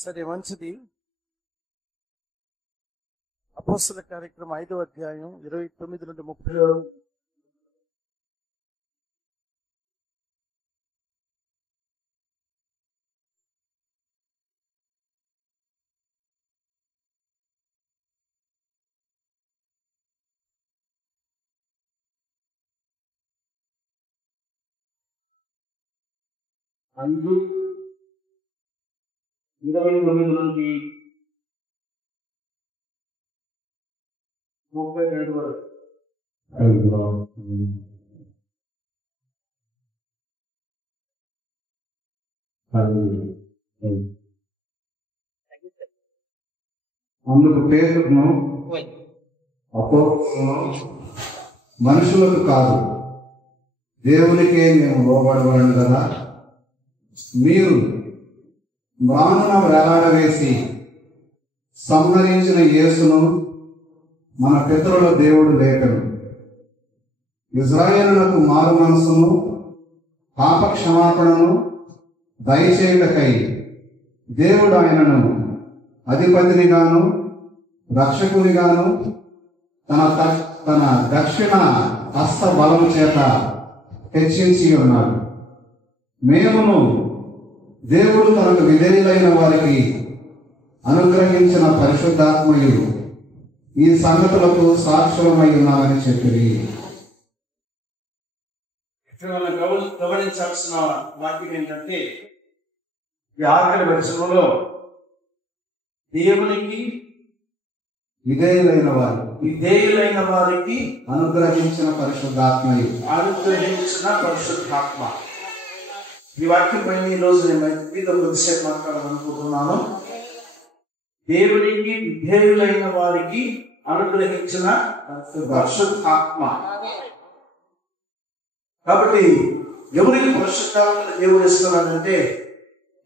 సరే, మంచిది. అపోస్తల కార్యక్రమం 5వ అధ్యాయం 29 నుండి 30. అందు 29 నుండి 32 వరకు. అందుకు పేతురును, అపోస్తలులను, మనుషులకు కాదు దేవునికే మేము లోబడవలను కదా. మీరు మ్రానున వేలాడవేసి సంహరించిన యేసును మన పితరుల దేవుడు లేకను, ఇజ్రాయేలులకు మారు మనసును పాప క్షమాపణను దయచేయుటకై దేవుడు ఆయనను అధిపతినిగాను రక్షకునిగాను తన దక్షిణ హస్త బలము చేత హెచ్చించి ఉన్నాడు. మేమును దేవుడు తనకు విధేయులైన వారికి అనుగ్రహించిన పరిశుద్ధాత్మయు ఈ సంగతులకు సాక్షులమై ఉన్నామని చెప్పి. మనం గమనించాల్సిన వాక్యం ఏంటంటే, ఈ ఆఖరి వచనంలో దేవునికి విధేయులైన వారికి అనుగ్రహించిన పరిశుద్ధాత్మయు. ఈ వాక్యం పైన ఈరోజు నేను మీతో కొద్దిసేపు మాట్లాడాలనుకుంటున్నాను. దేవునికి విధేయులైన వారికి అనుగ్రహించిన పరిశుద్ధాత్మ. కాబట్టి ఎవరికి పరిశుద్ధాత్మను దేవుడు ఇస్తున్నాడంటే,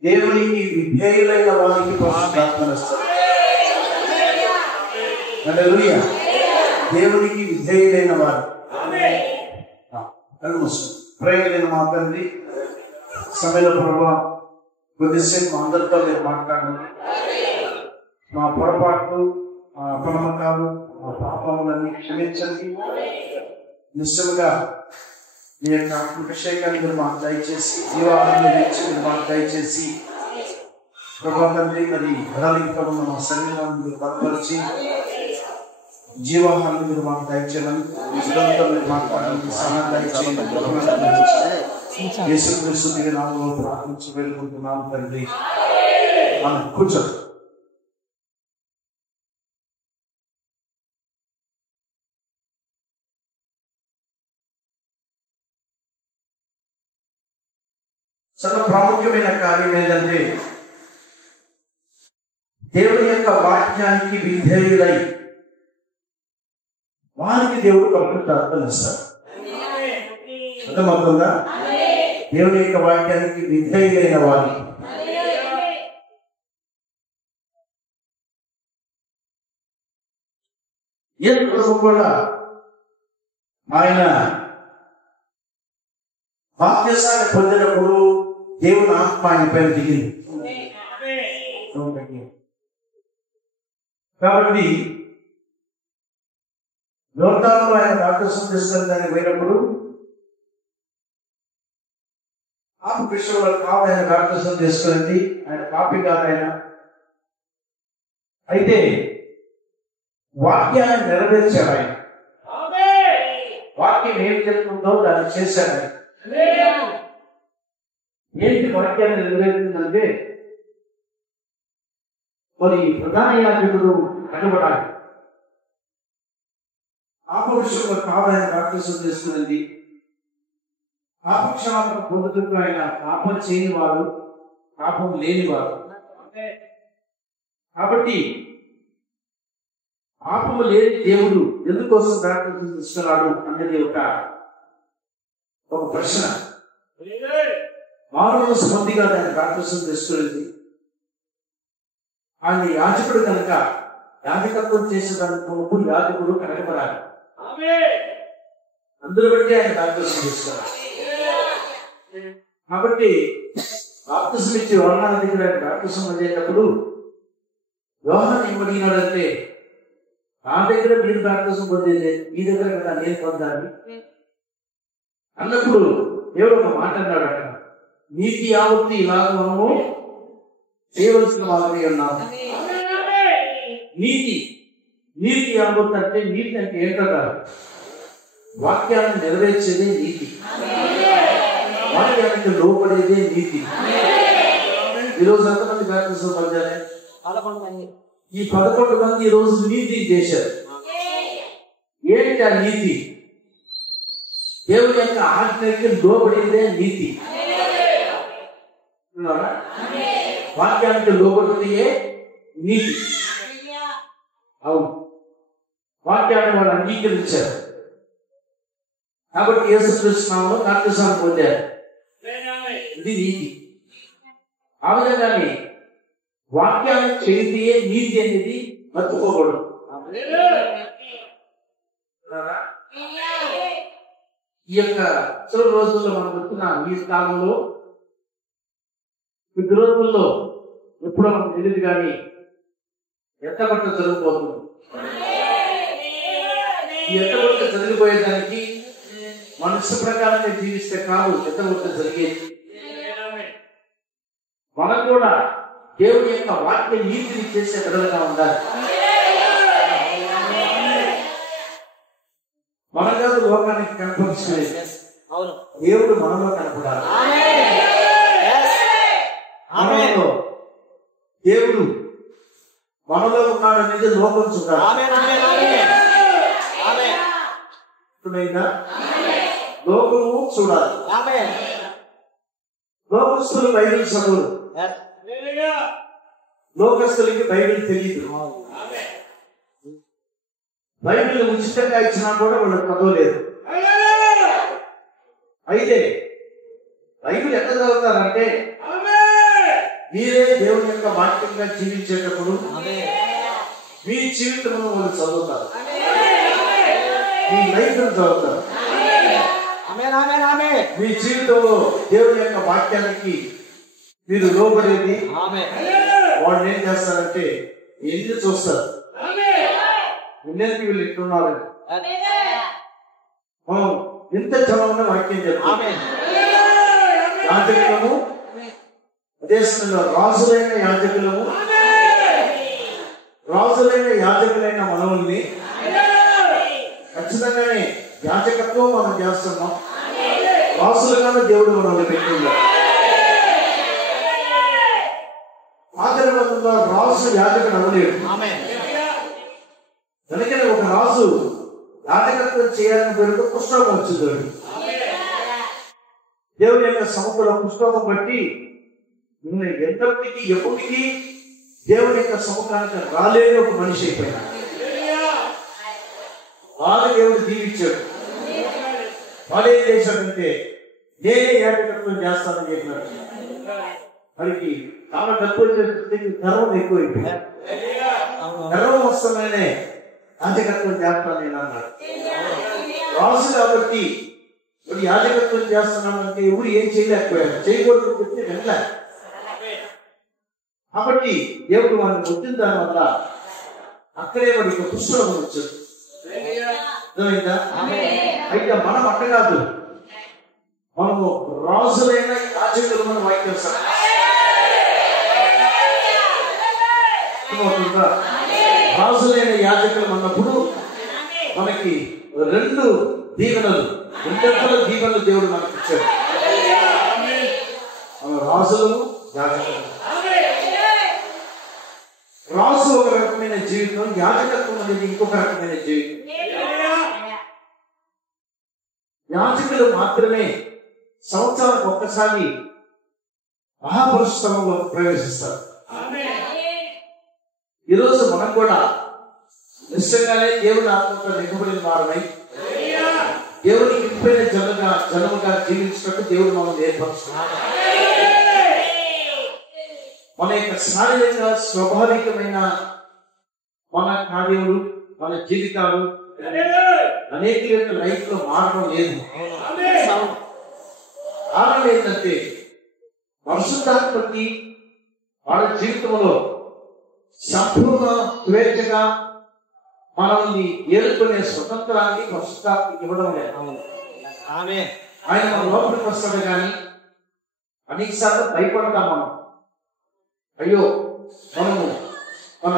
దేవునికి విధేయులైన వారికి పరిశుద్ధాత్మను ఇస్తాడు. హల్లెలూయా. దేవునికి విధేయులైన వారు ప్రేమ మా తండ్రి, సమయంలో ప్రభావ కొద్దిసేపు మా అందరితో నేను మాట్లాడండి. మా పొరపాట్లు, మా అపనమ్మకాలు, మా పాపములన్నీ క్షమించండి. నిశ్చయంగా మీ యొక్క అభిషేకాన్ని మీరు మాకు దయచేసి, జీవాలను మీరు మాకు దయచేసి ప్రభా తండ్రి, మరి బలహీనత ఉన్న మా శరీరాన్ని మీరు బలపరిచి జీవాహాన్ని మీరు మాకు దయచేయాలని, విధంతో మీరు మాట్లాడాలని సహాయం దయచేయండి. యేసుక్రీస్తు దివ్య నామములో ప్రార్థించి వేడుకుంటున్నాను తండ్రి. మనం కూర్చో. చాలా ప్రాముఖ్యమైన కార్యం ఏంటంటే, దేవుని యొక్క వాక్యానికి విధేయులై వారికి దేవుడు పరిశుద్ధాత్మను ఇస్తాడు. అర్థమవుతుందా? దేవుని యొక్క వాక్యానికి విధేయులైన వారికి. యేసు కూడా ఆయన బాప్తిసాన్ని పొందినప్పుడు దేవుని ఆత్మ ఆయన పైన దిగింది. కాబట్టి యోర్దానులో ఆయన బాప్తిసం తీసుకెళ్ళడానికి పోయినప్పుడు పాప విషయంలో కాపు ఆయన బాప్తిసం తీసుకెళ్ళింది. ఆయన పాపి కాదు ఆయన. అయితే వాక్యాన్ని నెరవేర్చాడు ఆయన. వాక్యం ఏం చెప్తుందో దాన్ని చేశాడు ఆయన. ఏంటి వాక్యాన్ని నెరవేరుతుందంటే, కొన్ని ప్రధాన యాజకుడు కనబడాలి. పాప విషయంలో కాపు ఆయన బాప్తిసం తీసుకున్నది. పాపక్షమాపణ పొందుటకు ఆయన పాపం చేయని వారు, పాపం లేనివారు. కాబట్టి పాపము లేని దేవుడు ఎందుకోసం బాప్తిసం తీసుకున్నాడు అనేది ఒక ప్రశ్న. మానవ సంబంధిగా ఆయన బాప్తిసం తీసుకున్నది. ఆయన యాజకుడు కనుక యాజకత్వం చేసేదానికి ముగ్గురు యాజకుడు కనకపడాలి. అందరూ బట్టి ఆయన బాప్తిసం తీసుకున్నారు. కాబట్టి బాప్తిసం ఇచ్చి యోహాను దగ్గర బాప్తిసం పొందేటప్పుడు యోహాను ఏమడిగినాడంటే, నా దగ్గర మీరు బాప్తిసం పొందేది, మీ దగ్గర కదా నేను పొందాలి అన్నప్పుడు దేవుడు ఒక మాట అన్నాడు అక్కడ, నీతి యావత్తు ఇలాగ మనము చేయవలసిన వాళ్ళని ఉన్నాము. నీతి యావత్తు అంటే, నీతి అంటే ఏంటంటే వాక్యాన్ని నెరవేర్చేదే నీతి, వాక్యానికి లోపడేదే నీతి. ఈరోజు ఎంతమంది బాప్తిసం పొందారు? ఈ 11 మంది ఈ రోజు నీతి చేశారు. ఏంటి ఆ నీతి? దేవుని యొక్క ఆజ్ఞకి లోబడిందే నీతి. వాక్యానికి లోబడితే నీతి. అవును, వాక్యాన్ని వాళ్ళు అంగీకరించారు కాబట్టి యేసుక్రీస్తు నామములో బాప్తిసాన్ని పొందారు. ఇది నీతి. ఆ విధంగానే వాక్యాన్ని చేతియే నీతి అనేది మర్చిపోకూడదు. ఈ యొక్క చివరి రోజుల్లో మనం చెప్తున్నాం, ఈ కాలంలో కొద్ది రోజుల్లో ఎప్పుడో మనకు తెలియదు కానీ ఎత్తబట్ట జరిగిపోతుంది. ఈ ఎత్తబట్ట జరిగిపోయేదానికి మనుష్య ప్రకారంగా జీవిస్తే కాదు ఎత్తబట్ట జరిగేది. మనం కూడా దేవుని యొక్క వాక్య నీతిని చేసే బిడ్డలుగా ఉండాలి. మన కాదు లోకానికి కనపరుచుకునేది, దేవుడు మనలో కనపడాలి. మనలో దేవుడు మనలో ఉన్నాడనేది లోకం చూడాలి. లోకము చూడాలి. లోకస్తులు బైబిల్ చదువులు, లోకస్తులకి బైబిల్ తెలియదు. బైబిల్ ఉచితంగా ఇచ్చినా కూడా వాళ్ళకి చదవలేదు. అయితే బైబిల్ ఎట్లా చదువుతారంటే, మీరే దేవుని యొక్క వాక్యంగా జీవించేటప్పుడు మీ జీవితంలో వాళ్ళు చదువుతారు, మీ లైఫ్ చదువుతారు. మీ జీవితంలో దేవుని యొక్క వాక్యానికి మీరు లోబడేది వాళ్ళు ఏం చేస్తారంటే ఎందుకు చూస్తారు, వినేది వీళ్ళు ఎట్లున్నారు. మనం ఇంత చదవని వాక్యం చెప్తాం. యాజకులము, దేశంలో రాజులైన యాజకులము, రాజులైన యాజకులైన మనవుల్ని ఖచ్చితంగానే యాజకత్వం మనం చేస్తున్నాం. రాజులుగానే దేవుడు మనల్ని పెట్టింది. ఆచరణలో రాజు యాజకుడు అనలేడు. అందుకని ఒక రాజు యాజకత్వం చేయాలని పేరుతో పుస్తకం వచ్చింది. దేవుని యొక్క సముఖంలో పుస్తకం బట్టి ఎంతటికి ఎప్పటికీ దేవుని యొక్క సముఖానికి రాలేని ఒక మనిషి అయిపోయినా వాడు దేవుడు దీవించాడు. వాడు ఏం చేశాడంటే నేనే యాజకత్వం చేస్తానని చెప్పినాడు. వారికి చాలా తక్కువ చేస్తే గర్వం ఎక్కువైపోయింది. గర్వం వస్తుందనే యాజకత్వం చేస్తాను నేను అన్నాడు. రాజు కాబట్టి ఇప్పుడు యాజకత్వం చేస్తున్నానంటే ఎవరు ఏం చేయలేకపోయారు, చేయకూడదు చెప్తే వెళ్ళా. కాబట్టి దేవుడు వాడిని ముట్టిన దాని వల్ల అక్కడే వాడికి పుస్తకం వచ్చాడు. అర్థమైందా? అయితే మనం అట్ట కాదు, మనము రాజులైన యాజకులు మనం వాక్యం రాజులైన యాజకులు అన్నప్పుడు మనకి 2 దీవెనలు, 2 దీవెనలు దేవుడు మనకి ఇచ్చాడు. రాజులను, యాజకులు. రాజు ఒక రకమైన జీవితం, యాజకత్వం అనేది ఇంకొక రకమైన జీవితం. యాజకులు మాత్రమే సంవత్సరానికి ఒక్కసారి మహాపురుషంలో ప్రవేశిస్తారు. ఈరోజు మనం కూడా నిశ్చయంగానే దేవుని ఆత్మతో నింపబడిన వారమై దేవునికి ఇంపైన జనముగా జీవించినట్టు దేవుడు మనం ఏర్పరుస్తున్నాడు. మన యొక్క శారీరక స్వాభావికమైన మన కార్యములు, మన జీవితాలు అనేక యొక్క లైఫ్ లో మారడం లేదు. కారణం ఏంటంటే పరిశుద్ధాత్మకి వాళ్ళ జీవితంలో సంపూర్ణ స్వేచ్ఛగా మనల్ని ఏలుకునే స్వతంత్రాన్ని పరిశుద్ధాత్మకి ఇవ్వడం లేదు. ఆయన మన లోపలికి వస్తాడు కానీ అనేకసార్లు భయపడతాం మనం. అయ్యో మనము మన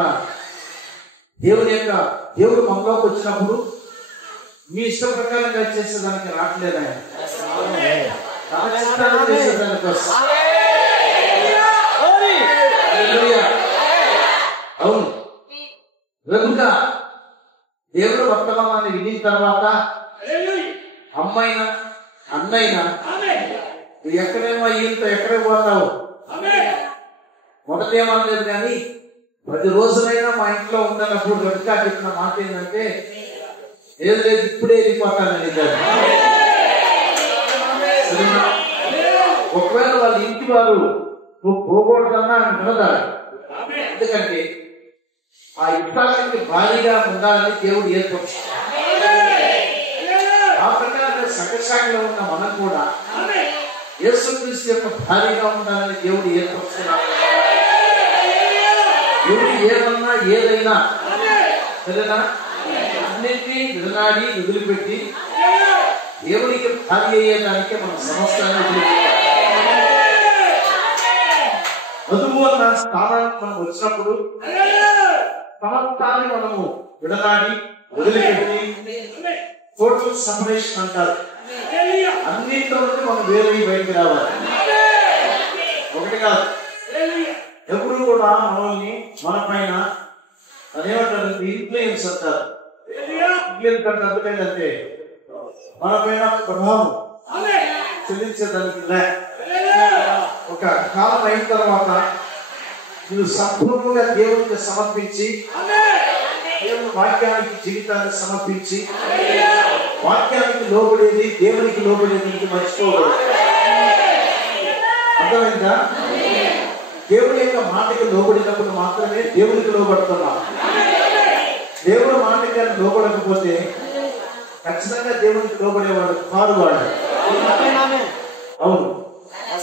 దేవుడు మనలోకి వచ్చినప్పుడు మీ ఇష్ట ప్రకారంగా చేసేదానికి రావట్లేదు. ఆయన చేసేదానికి వస్తాడు. అవును, కనుక దేవుడు వర్తమానాన్ని వినిన తర్వాత అమ్మైనా అన్నైనా ఎక్కడేమో ఈయనతో ఎక్కడే పోతావు మొదటేమనలేదు కానీ 10 రోజులైనా మా ఇంట్లో ఉండనప్పుడు గట్టిగా చెప్పిన మాట ఏంటంటే ఏం లేదు ఇప్పుడే వెళ్ళిపోతానని. ఒకవేళ వాళ్ళ ఇంటి వారు నువ్వు పోకూడదన్నా అని వినదాడు. ఎందుకంటే ఆ ఇష్టానికి భారీగా ఉండాలని దేవుడు ఏర్పరుస్తాడు. ఆ ప్రకారంగా సకసాగిలో ఉన్న మనం కూడా యేసుక్రీస్తు యొక్క భారీగా ఉండాలని దేవుడు ఏర్పరుస్తున్నాడు. దేవుడు ఏమన్నా ఏదైనా సరేనా అన్నింటినీ విడనాడి వదిలిపెట్టి దేవునికి భారీ అయ్యేదానికి మనం సమస్తాన్ని వధువు అన్న స్థానానికి మనం వచ్చినప్పుడు సమస్తాన్ని మనము విడనాడి వదిలిపెట్టి టోటల్ సపరేషన్ అంటారు. అన్నింటిలో మనం వేరే బయటకు రావాలి. ఒకటి కాదు, ఎప్పుడు కూడా మనల్ని మన పైన అదేమంటారు ఇన్ఫ్లుయెన్స్ అంటారు. ఇన్ఫ్లుయెన్స్ అంటే అర్థమైందంటే మన పైన ప్రభావం చెల్లించేదానికి ఒక కాలం అయిన తర్వాత నువ్వు సంపూర్ణంగా దేవునికి సమర్పించి దేవుని వాక్యానికి జీవితాన్ని సమర్పించి వాక్యానికి లోబడేది దేవునికి లోబడేది మర్చిపోకూడదు. అర్థమైందా? దేవుని యొక్క మాటకి లోబడినప్పుడు మాత్రమే దేవునికి లోబడుతున్నాం. దేవుని మాటకి లోబడకపోతే ఖచ్చితంగా దేవునికి లోబడేవాడు కాదు వాడు. అవును,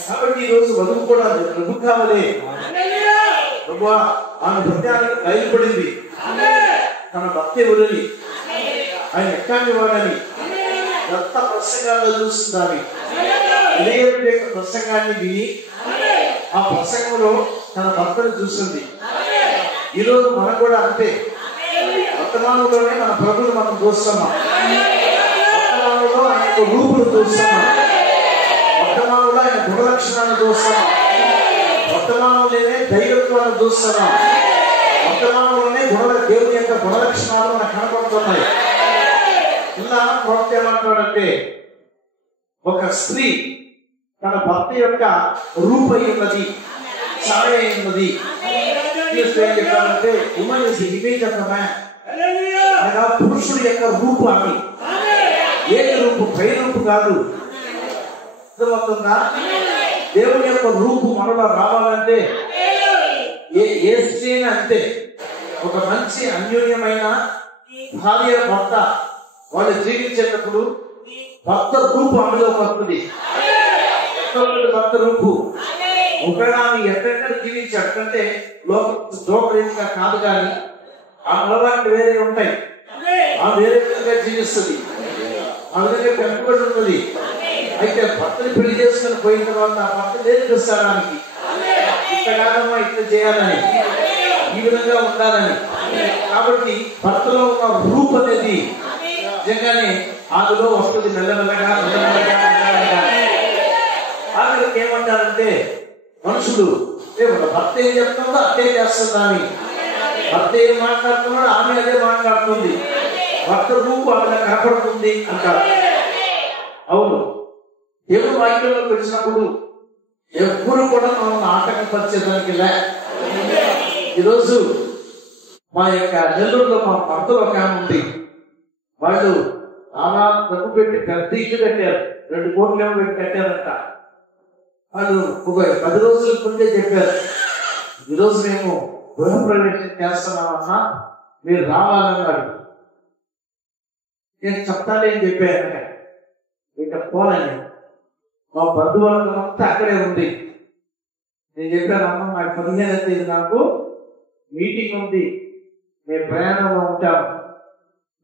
కాబట్టి ఈరోజు వధువు కూడా ప్రభు కావాలి. ప్రభు ఆమె హృదయానికి బయలుపడింది. తన భక్తి వదిలి ఆయన ఎక్కాన్ని వాడని కొత్త ప్రసంగాల్లో చూస్తుందని ప్రసంగాన్ని విని ఆ ప్రసంగంలో తన భక్తులు చూస్తుంది. ఈరోజు మనం కూడా అంతే. వర్తమానంలోనే మన ప్రభుని మనం చూస్తున్నాం. వర్తమానంలో ఆయన యొక్క రూపును చూస్తున్నాం. వర్తమానంలో ఆయన గుణలక్షణాన్ని చూస్తున్నాం. వర్తమానంలోనే ధైర్యత్వాన్ని చూస్తున్నాం. వర్తమానంలోనే దేవుని యొక్క గుణలక్షణాలు మనకు కనపడుతున్నాయి. ఇలా ప్రవక్త ఏమంటాడంటే ఒక స్త్రీ తన భర్త యొక్క రూపై ఉన్నది, ఛాయ ఉన్నది. ఏం చెప్పాలంటే women is the image of a man. అనగా పురుషుడి యొక్క రూపు అని. ఏ రూపు? పై రూపు కాదు. అర్థమవుతుందా? దేవుని యొక్క రూపు మనలో రావాలంటే ఏ స్త్రీ అంతే. ఒక మంచి అన్యోన్యమైన భార్య భర్త వాళ్ళు జీవించేటప్పుడు భర్త రూపు ఆమెలోకి వస్తుంది. భర్త రూపు ఒకవేళ ఆమె ఎక్కడెక్కడ జీవించాడు అంటే లోకరీతిగా కాదు, కానీ ఆ అలవాట్లు వేరే ఉంటాయి. ఆమె వేరే విధంగా జీవిస్తుంది, ఆ విధంగా పెంపబడి ఉంటుంది. అయితే భర్తని పెళ్లి చేసుకుని పోయిన తర్వాత ఆ భర్త లేదు చూస్తాడానికి ఇట్లా కాదమ్మా ఇట్లా చేయాలని, ఈ విధంగా ఉండాలని. కాబట్టి భర్తలో ఉన్న రూపు అనేది నిజంగానే ఆదిలో వస్తుంది. మెల్లమెల్లగా ఆఖరికి ఏమంటారంటే మనుషులు భర్త ఏం చెప్తుందో అదే చేస్తుందా అని. భర్త ఏం మాట్లాడుతున్నాడో ఆమె అదే మాట్లాడుతుంది. భర్త రూపు ఆమె కనపడుతుంది అంటారు. అవును, దేవుడు వాక్యంలోకి వచ్చినప్పుడు ఎవ్వరు కూడా మనం ఆటంకపరిచేదానికి లే. ఈరోజు మా యొక్క నెల్లూరులో మా భర్తలు ఒక ఆమె ఉంది. వాళ్ళు ఆమె డబ్బు పెట్టి పెద్ద ఇల్లు కట్టారు. 2 కోట్లు ఏమో పెట్టి కట్టారంట. వాళ్ళు ఒక 10 రోజుల ముందే చెప్పారు, ఈరోజు మేము గృహప్రవేశం చేస్తున్నామన్నా మీరు రావాలన్నాడు. నేను చెప్తానే అని చెప్పాను. ఇక పోలని మా బంధువర్గం అంతా అక్కడే ఉంది. నేను చెప్పాను, అమ్మ నాకు 15వ తేదీ నాకు మీటింగ్ ఉంది, నేను ప్రయాణంలో ఉంటాను,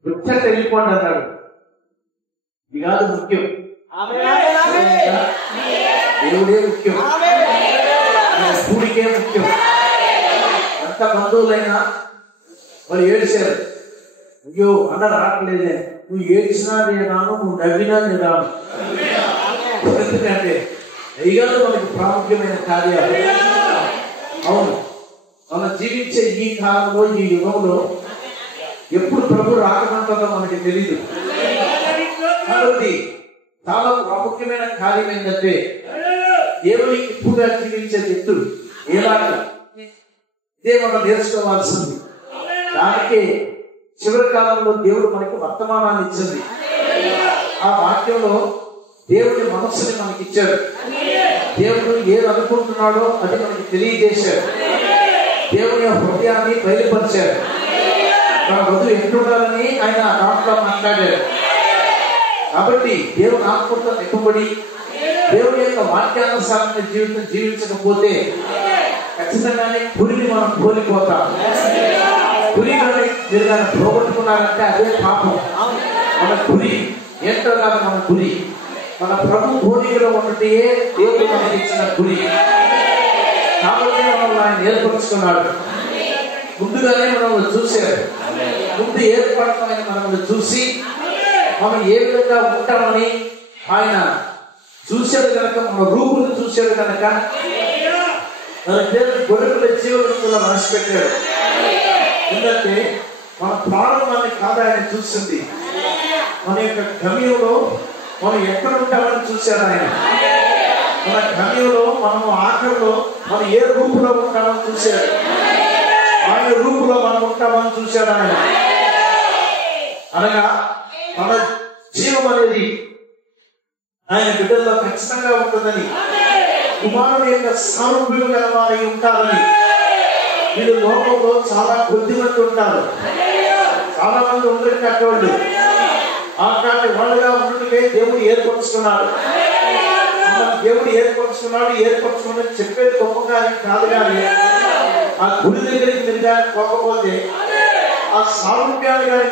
వచ్చాక వెళ్ళిపోండి అన్నాడు. ఇది కాదు ముఖ్యం, దేవుడే ముఖ్యం, స్కూడికే ముఖ్యం. ఎంత బంధువులైనా వాళ్ళు ఏడ్చారు, అయ్యో అన్న రావట్లేదే, నువ్వు ఏడ్చినా నేను రాను, నువ్వు నవ్వినా నేను రాను. ఎందుకంటే అయ్యాలు మనకి ప్రాముఖ్యమైన కార్యాలు. అవును, మనం జీవించే ఈ కాలంలో, ఈ యుగంలో ఎప్పుడు ప్రభు రాకమంటుందో మనకి తెలియదు. కాబట్టి చాలా ప్రాముఖ్యమైన కార్యం ఏంటంటే దేవుని ఎక్కువగా జీవించే వ్యక్తులు ఎలాగా, ఇదే మనం నేర్చుకోవాల్సింది. దానికి చివరి కాలంలో దేవుడు మనకి వర్తమానాన్ని ఇచ్చింది. ఆ వాక్యంలో దేవుడి మనస్సుని మనకి ఇచ్చాడు. దేవుడు ఏది అనుకుంటున్నాడో అది మనకి తెలియజేశాడు. దేవుని హృదయాన్ని బయలుపరిచాడు. మన వధువు ఎట్లుండాలని ఆయన దాంట్లో మాట్లాడాడు. కాబట్టి దేవుని ఆత్మతో నింపబడి దేవుని యొక్క వాక్యానుసారమైన జీవితం జీవించకపోతే ఖచ్చితంగానే గురిని మనం కోల్పోతాం. గురి కానీ మీరు కానీ పోగొట్టుకున్నారంటే అదే పాపం. మన గురి ఏంటో కాదు, మన గురి మన ప్రభు భూమిలో ఉన్నట్టే దేవుడు మనకి ఇచ్చిన గురి. కాబట్టి మనం ఆయన ఏర్పరుచుకున్నాడు. ముందుగానే మనం చూశారు. ముందు ఏర్పడతామని మనల్ని చూసి మనం ఏ విధంగా ఉంటామని ఆయన చూశాడు కనుక, మన రూపులు చూశాడు కనుక మన పేరు గొడుగుల జీవనంలో మనసు పెట్టాడు. ఎందుకంటే మన ప్రారంభాన్ని కాదు ఆయన చూసింది, మన యొక్క గమ్యంలో మనం ఎక్కడ ఉంటామని చూశాడు ఆయన. మన గమ్యంలో మనము ఆఖరిలో మనం ఏ రూపులో ఉంటామని చూశాడు. ఆయన రూపులో మనం ఉంటామని చూశాడు ఆయన. అనగా మన జీవం అనేది ఆయన బిడ్డల్లో ఖచ్చితంగా ఉంటుందని, కుమారుని యొక్క సారూప్యం గల వారై ఉంటారని. వీళ్ళు లోకంలో చాలా కొద్ది మంది ఉంటారు, చాలా మంది ఉండరు కట్టవాళ్ళు. అలాంటి వాళ్ళుగా ఉన్నట్టుగా దేవుడు ఏర్పరుచుకున్నాడు. దేవుడు ఏర్పరుచుకుని చెప్పేది గొప్పగా కాదు, కానీ ఆ గుడి దగ్గరికి మీరు కానీ పోకపోతే, ఆ సారూప్యాలు కానీ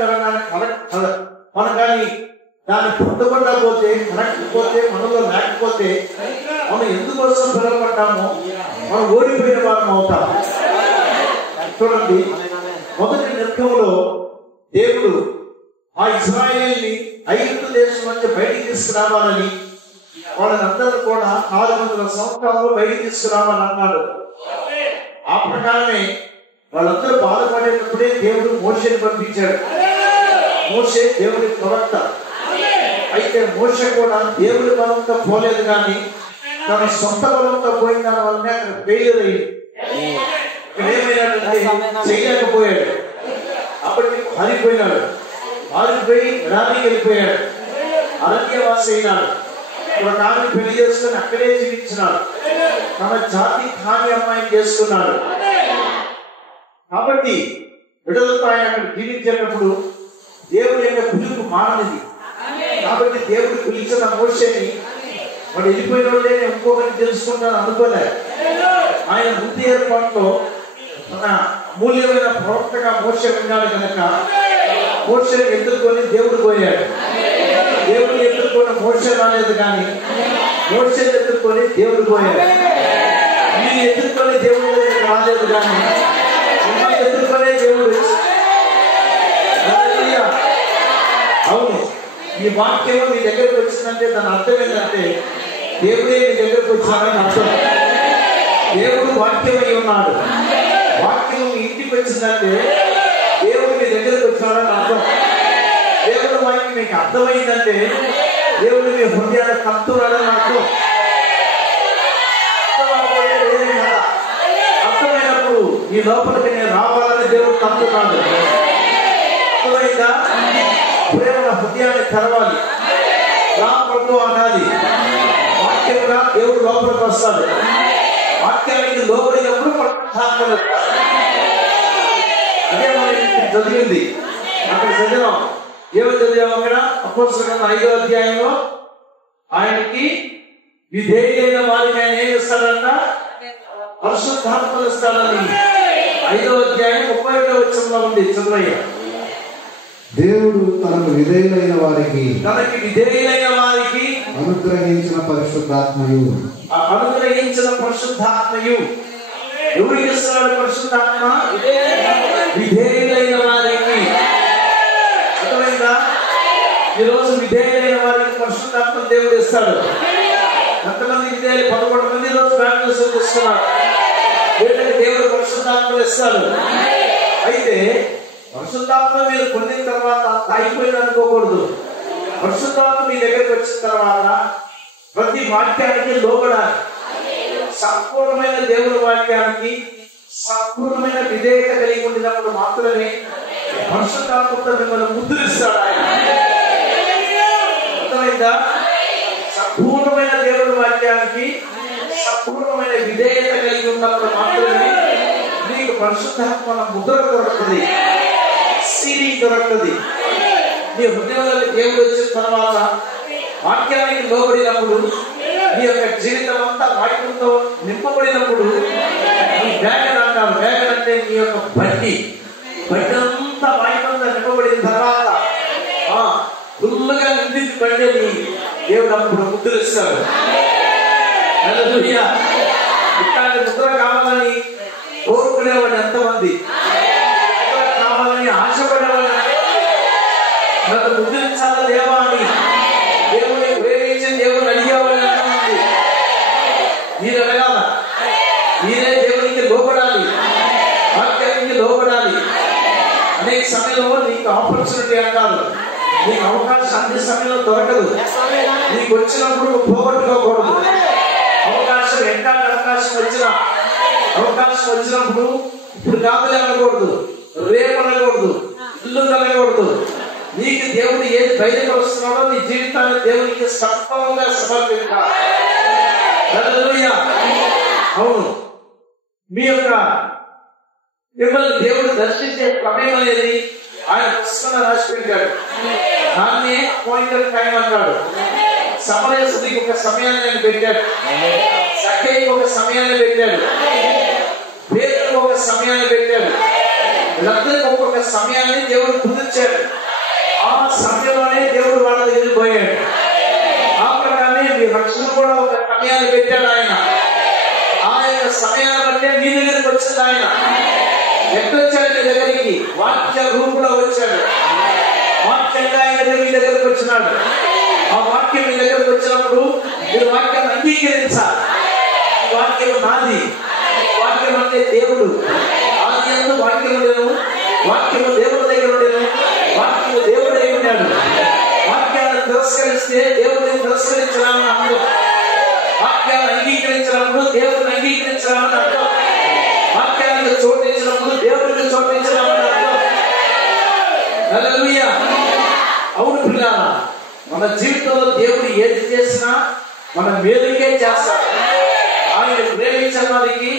మనం కానీ దాన్ని పొందకుండా పోతే, కరెక్ట్ పోతే, మనలో లేకపోతే మనం ఎందుకోసం పిలవబడ్డామో మనం ఓడిపోయిన వారం అవుతాం. చూడండి, మొదటి నిర్గంలో దేవుడు ఆ ఇశ్రాయేలుని ఐగుప్తు దేశం నుంచి బయటికి తీసుకురావాలని, వాళ్ళందరూ కూడా 400 సంవత్సరాలు బయటికి తీసుకురావాలని అన్నాడు. ఆ ప్రకారమే వాళ్ళందరూ బాధపడేటప్పుడే దేవుడు మోషేని పంపించాడు. మోషే దేవుడి ప్రవక్త. అయితే మోషే కూడా దేవుడి బలంతో పోలేదు, కానీ తన సొంత బలంతో పోయిన దాని వల్లనే అక్కడ ఫెయిల్యూర్ అయ్యింది. ఏమైనాడంటే చేయలేకపోయాడు. అప్పటికి మారిపోయినాడు. మారిపోయి రానికి వెళ్ళిపోయాడు. అరణ్యవాసి అయినాడు. ఒక ఆమెను పెళ్లి చేసుకుని అక్కడే జీవించినాడు. తన జాతి హాని అమ్మాయిని చేసుకున్నాడు. కాబట్టి బిడ్డలతో ఆయన అక్కడ జీవించేటప్పుడు దేవుడి యొక్క పిలుపు మాననిది. కాబట్టి దేవుడు పిలిచిన మోషేని వాడు వెళ్ళిపోయిన వాళ్ళే ఇంకొకరిని తెలుసుకుంటాను అనుకోలే. ఆయన ముందు ఏర్పాటులో మన అమూల్యమైన ప్రవక్తగా మోషే ఉన్నాడు కనుక మోషేని ఎదుర్కొని దేవుడు పోయాడు. దేవుడిని ఎదుర్కొని మోషే రాలేదు, కానీ మోషేని ఎదుర్కొని దేవుడు పోయాడు. మీరు ఎదుర్కొని దేవుడి దగ్గర రాలేదు, కానీ మిమ్మల్ని ఎదుర్కొనే దేవుడు. అవును, ఈ వాక్యం మీ దగ్గరకు వచ్చిందంటే దాని అర్థం ఏంటంటే దేవుడే మీ దగ్గరకు వచ్చాడని అర్థం. దేవుడు వాక్యమై ఉన్నాడు. వాక్యం మీ ఇంటికి వచ్చిందంటే దేవుడు మీ దగ్గరకు వచ్చాడని అర్థం. దేవుడు వాక్యం మీకు అర్థమైందంటే దేవుడు మీ హృదయాన్ని కలుపుతున్నాడని అర్థం. అర్థమైనప్పుడు ఈ లోపలికి నేను రావాలని దేవుడు కలుపుతున్నాడు. అర్థమైందా? ప్రేమ హృదయాన్ని తెరవాలి. రా ప్రభు అనాలి. వాక్యంగా దేవుడు లోపలికి వస్తాడు. వాక్యానికి లోపడినప్పుడు అదే మనం చదివింది. అక్కడ చదివాం. ఏమని చదివాం? అక్కడ అపోస్తలుల 5వ అధ్యాయంలో ఆయనకి విధేయులైన వారికి ఆయన ఏం చేస్తాడంట? పరిశుద్ధాత్మను ఇస్తాడని 5వ అధ్యాయం 37వ వచనంలో ఉంది. చంద్రయ్య, దేవుడు తనకు విధేయులైన వారికి అనుగ్రహించిన పరిశుద్ధాత్మయు ఎవరికి ఇస్తున్నాడు? పరిశుద్ధాత్మ విధేయులైన వారికి. అర్థమైందా? ఈరోజు విధేయులైన వారికి పరిశుద్ధాత్మ దేవుడు ఇస్తాడు. ఎంతమంది విధేయులు? 11 మంది ఈరోజు బాప్టిజం తీసుకున్నారు. వీళ్ళకి దేవుడు పరిశుద్ధాత్మ ఇస్తాడు. అయితే పరిశుద్ధాత్మ మీరు పొందిన తర్వాత అయిపోయింది అనుకోకూడదు. పరిశుద్ధాత్మ మీ దగ్గరికి వచ్చిన తర్వాత ప్రతి వాక్యానికి లోబడాలి. సంపూర్ణమైన దేవుని వాక్యానికి సంపూర్ణమైన విధేయత కలిగి ఉండినప్పుడు మాత్రమే పరిశుద్ధాత్మతో మిమ్మల్ని ముద్రిస్తాడు ఆయన. అర్థమైందా? సంపూర్ణమైన దేవుని వాక్యానికి సంపూర్ణమైన విధేయత కలిగి ఉన్నప్పుడు మాత్రమే నీకు పరిశుద్ధాత్మ ముద్ర దొరుకుతుంది, సీలింగ్ దొరుకుతుంది. నీ హృదయంలో దేవుడు వచ్చిన తర్వాత వాక్యానికి లోబడినప్పుడు నీ యొక్క జీవితం అంతా వాక్యంతో నింపబడినప్పుడు నీ బ్యాగర్ అంటారు. బ్యాగర్ అంటే నీ యొక్క బట్టి అంతా వాక్యంతో నింపబడిన తర్వాత ఫుల్గా నిండింది బండిని దేవుడు అప్పుడు ముద్రిస్తాడు. ఇట్లాంటి ముద్ర కావాలని కోరుకునేవాడు ఎంతమంది? కావాలని ఆశపడేవాడు నాకు ముద్రించాలా లేవా అని దేవుని ప్రేమించి దేవుని అడిగేవాడు ఎంతమంది? మీరు అడగాల, మీరే దేవునికి లోబడాలి, వాక్యానికి లోబడాలి. అనేక సమయంలో నీకు ఆపర్చునిటీ అంటారు, నీకు అవకాశం అన్ని సమయంలో దొరకదు. నీకు వచ్చినప్పుడు పోగొట్టుకోకూడదు. అవకాశం ఎక్కడ అవకాశం వచ్చినప్పుడు ఇప్పుడు కాదులే అనకూడదు, రేపు అనకూడదు, ఇల్లు అనకూడదు. నీకు దేవుడు ఏది బయటకు వస్తున్నాడో నీ జీవితాన్ని దేవునికి సత్వంగా సమర్పించాలి. హల్లెలూయా. అవును, మీ యొక్క మిమ్మల్ని దేవుడు దర్శించే సమయం అనేది ఆయన పుస్తకంలో రాసి పెట్టాడు. దాన్నే అపాయింటెడ్ టైం అన్నాడు. సమరయుడికి ఒక సమయాన్ని ఆయన పెట్టాడు, సఖేయుకి ఒక సమయాన్ని పెట్టాడు, పేతురుకు ఒక సమయాన్ని పెట్టాడు. వీళ్ళందరికీ ఒక్కొక్క సమయాన్ని దేవుడు కుదిర్చాడు. ఆ సమయంలోనే దేవుడు వాళ్ళ దగ్గరికి పోయాడు. ఆ ప్రకారమే మీ రక్షణ కూడా ఒక సమయాన్ని పెట్టాడు ఆయన. ఆ యొక్క సమయాన్ని బట్టే మీ దగ్గరికి వచ్చింది ఆయన. ఎక్కడొచ్చాడు మీ దగ్గరికి? వాక్య రూపంలో వచ్చాడు. వాక్యంగా ఆయన మీ దగ్గరికి వచ్చినాడు. ఆ వాక్యం మీ దగ్గరకు వచ్చినప్పుడు మీరు వాక్యాన్ని అంగీకరించాలి. వాక్యం నాది, వాక్యం అంటే దేవుడు. ఆది యందు వాక్యం ఉండేను, వాక్యము దేవుడి దగ్గర ఉండేను, వాక్యము దేవుడై ఉన్నాడు. వాక్యాన్ని తిరస్కరిస్తే దేవుడిని తిరస్కరించడానికి అర్థం. వాక్యాన్ని అంగీకరించినప్పుడు దేవుడిని అంగీకరించడానికి అర్థం. వాక్యానికి చోటించినప్పుడు దేవుడికి చోటించడానికి అర్థం. హల్లెలూయా. అవును పిల్లారా, మన జీవితంలో దేవుడు ఏది చేసినా మన మేలుకే చేస్తాడు. ఆయన ప్రేమించిన వారికి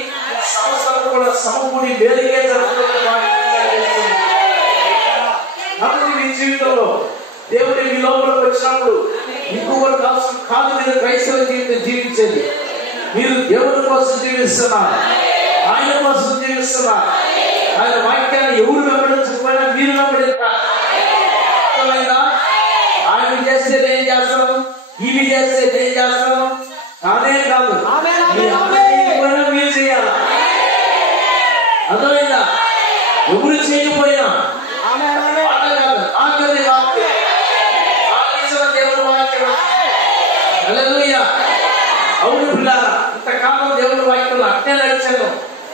సంవత్సరం కూడా సమకూడి మేలుకే జరుగుతుంది. అప్పుడు మీ జీవితంలో దేవుడి మీ లోపలికి వచ్చినప్పుడు ఇంకొకటి అవసరం కాదు. మీరు క్రైస్తవ జీవితం జీవించేది, మీరు దేవుడి కోసం జీవిస్తున్నారు, ఆయన కోసం జీవిస్తున్నారు. ఆయన వాక్యాన్ని ఎవరు వెంబడించకపోయినా మీరు వెంబడిస్తారు. ఆయన చేస్తే నేను చేస్తాను, ఇవి చేస్తే నేను చేస్తాను, అదే కాదు మీరు చేయాలి. అర్థమైందా? ఎవరు చేయకపోయినా ఆఖరి వాక్యం దేవుడు వాక్యం. హల్లెలూయా. అవును పిల్లారా, ఇంతకాలం దేవుడి వాక్యం అట్నే నడిచాను.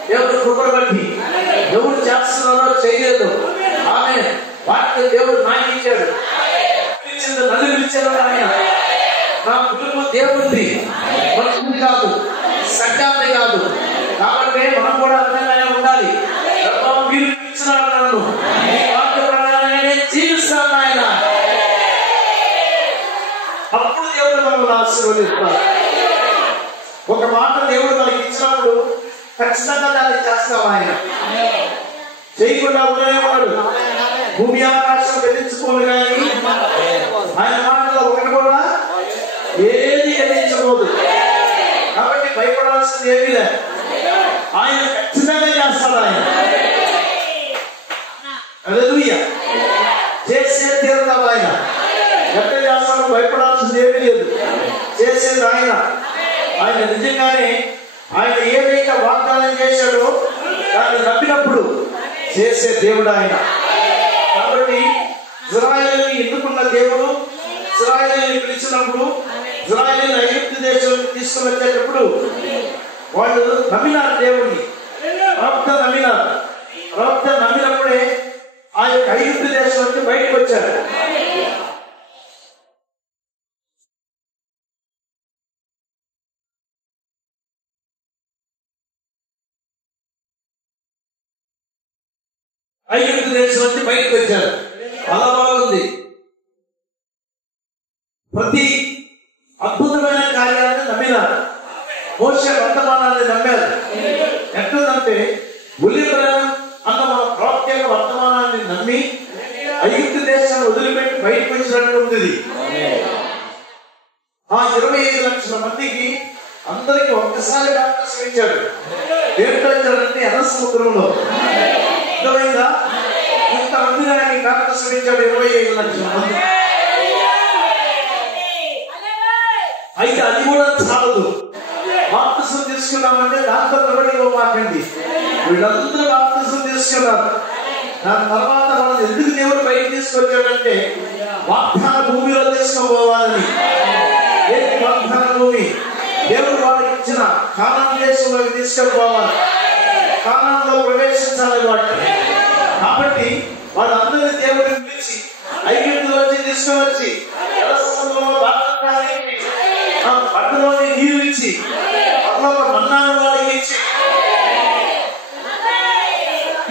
దేవుడు కృపను బట్టి ఎవరు చేస్తున్నారో చేయలేదు. ఆమె వాక్యం దేవుడు నాకు ఇచ్చాడు, నన్ను పిలిచాడు ఆయన. నా కుటుంబం దేవుడిది, మనుషుది కాదు, సత్యాన్ని కాదు. కాబట్టి మనం కూడా అందంగానే ఉండాలి. మీరు పిలిచినాడు నన్ను, ఈ వాక్య ప్రకారంగానే జీవిస్తాను ఆయన. అప్పుడు దేవుడు మనల్ని ఆశీర్వదిస్తాడు. ఒక మాట దేవుడు మనకి ఇచ్చినప్పుడు ఖచ్చితంగా దాన్ని చేస్తాం. ఆయన చేయకుండా ఉండనే ఉన్నాడు. భూమి ఆకాశం గతించుకోను కానీ ఆయన మాటలో ఒకటి కూడా ఏది గతించకూడదు. కాబట్టి భయపడాల్సింది ఏమీ లేదు. ఆయన ఖచ్చితంగా చేస్తాడు. ఆయన హల్లెలూయా. చేసే తీరుతాడు ఆయన. ఎట్లా చేస్తాడు భయపడాల్సింది ఏమీ లేదు. చేసేది ఆయన. ఆయన నిజంగానే ఆయన ఏదైతే వాగ్దానం చేశాడో దాన్ని నమ్మినప్పుడు చేసే దేవుడు ఆయన. కాబట్టి ఇశ్రాయేలుని ఎన్నుకున్న దేవుడు ఇశ్రాయేలుని పిలిచినప్పుడు ఇశ్రాయేలుని ఐగుప్తు దేశంలోకి తీసుకుని వచ్చేటప్పుడు వాళ్ళు నమ్మినారు దేవుడిని. ప్రవక్త నమ్మినారు. ప్రవక్త నమ్మినప్పుడే ఆ యొక్క ఐగుప్తు దేశం నుంచి బయటకు వచ్చారు. ఐగుప్తు దేశం నుంచి బయటకు వచ్చారు. అలా బాగుంది. ప్రతి అద్భుతమైన కార్యాలను నమ్మినారు. మోషే వర్తమానాన్ని నమ్మారు. ఎట్లుందంటే ఉల్లిపరం అన్న మన ప్రవక్త వర్తమానాన్ని నమ్మి ఐగుప్తు దేశాన్ని వదిలిపెట్టి బయటకు వచ్చినట్టు ఉంది. ఆ 25 లక్షల మందికి అందరికి ఒక్కసారి బాప్తిసం ఇచ్చాడు. ఏంటో ఇచ్చాడంటే ఎర్ర సముద్రంలో. అర్థమైందా? ఇంతమంది ఆయన బాప్తిసం ఇచ్చాడు. 25 లక్షల మంది. అయితే అది కూడా చాలదు. బాప్తిసం తీసుకున్నామంటే దాంతో నిలబడిపోమాకండి. వీళ్ళందరూ బాప్తిసం తీసుకున్నారు. దాని తర్వాత మనం ఎందుకు దేవుడు బయట తీసుకొచ్చాడంటే వాగ్దాన భూమిలో తీసుకుపోవాలని. ఏంటి వాగ్దాన భూమి? దేవుడు వాళ్ళకి ఇచ్చిన కానాను దేశంలోకి తీసుకెళ్ళిపోవాలి. కానానులో ప్రవేశించాలి వాటి. కాబట్టి వాళ్ళందరినీ దేవుడిని పిలిచి ఐగుప్తులోంచి తీసుకొని వచ్చి పట్టులోని నీరు ఇచ్చి పట్టులో మన్నాను వాళ్ళకి ఇచ్చి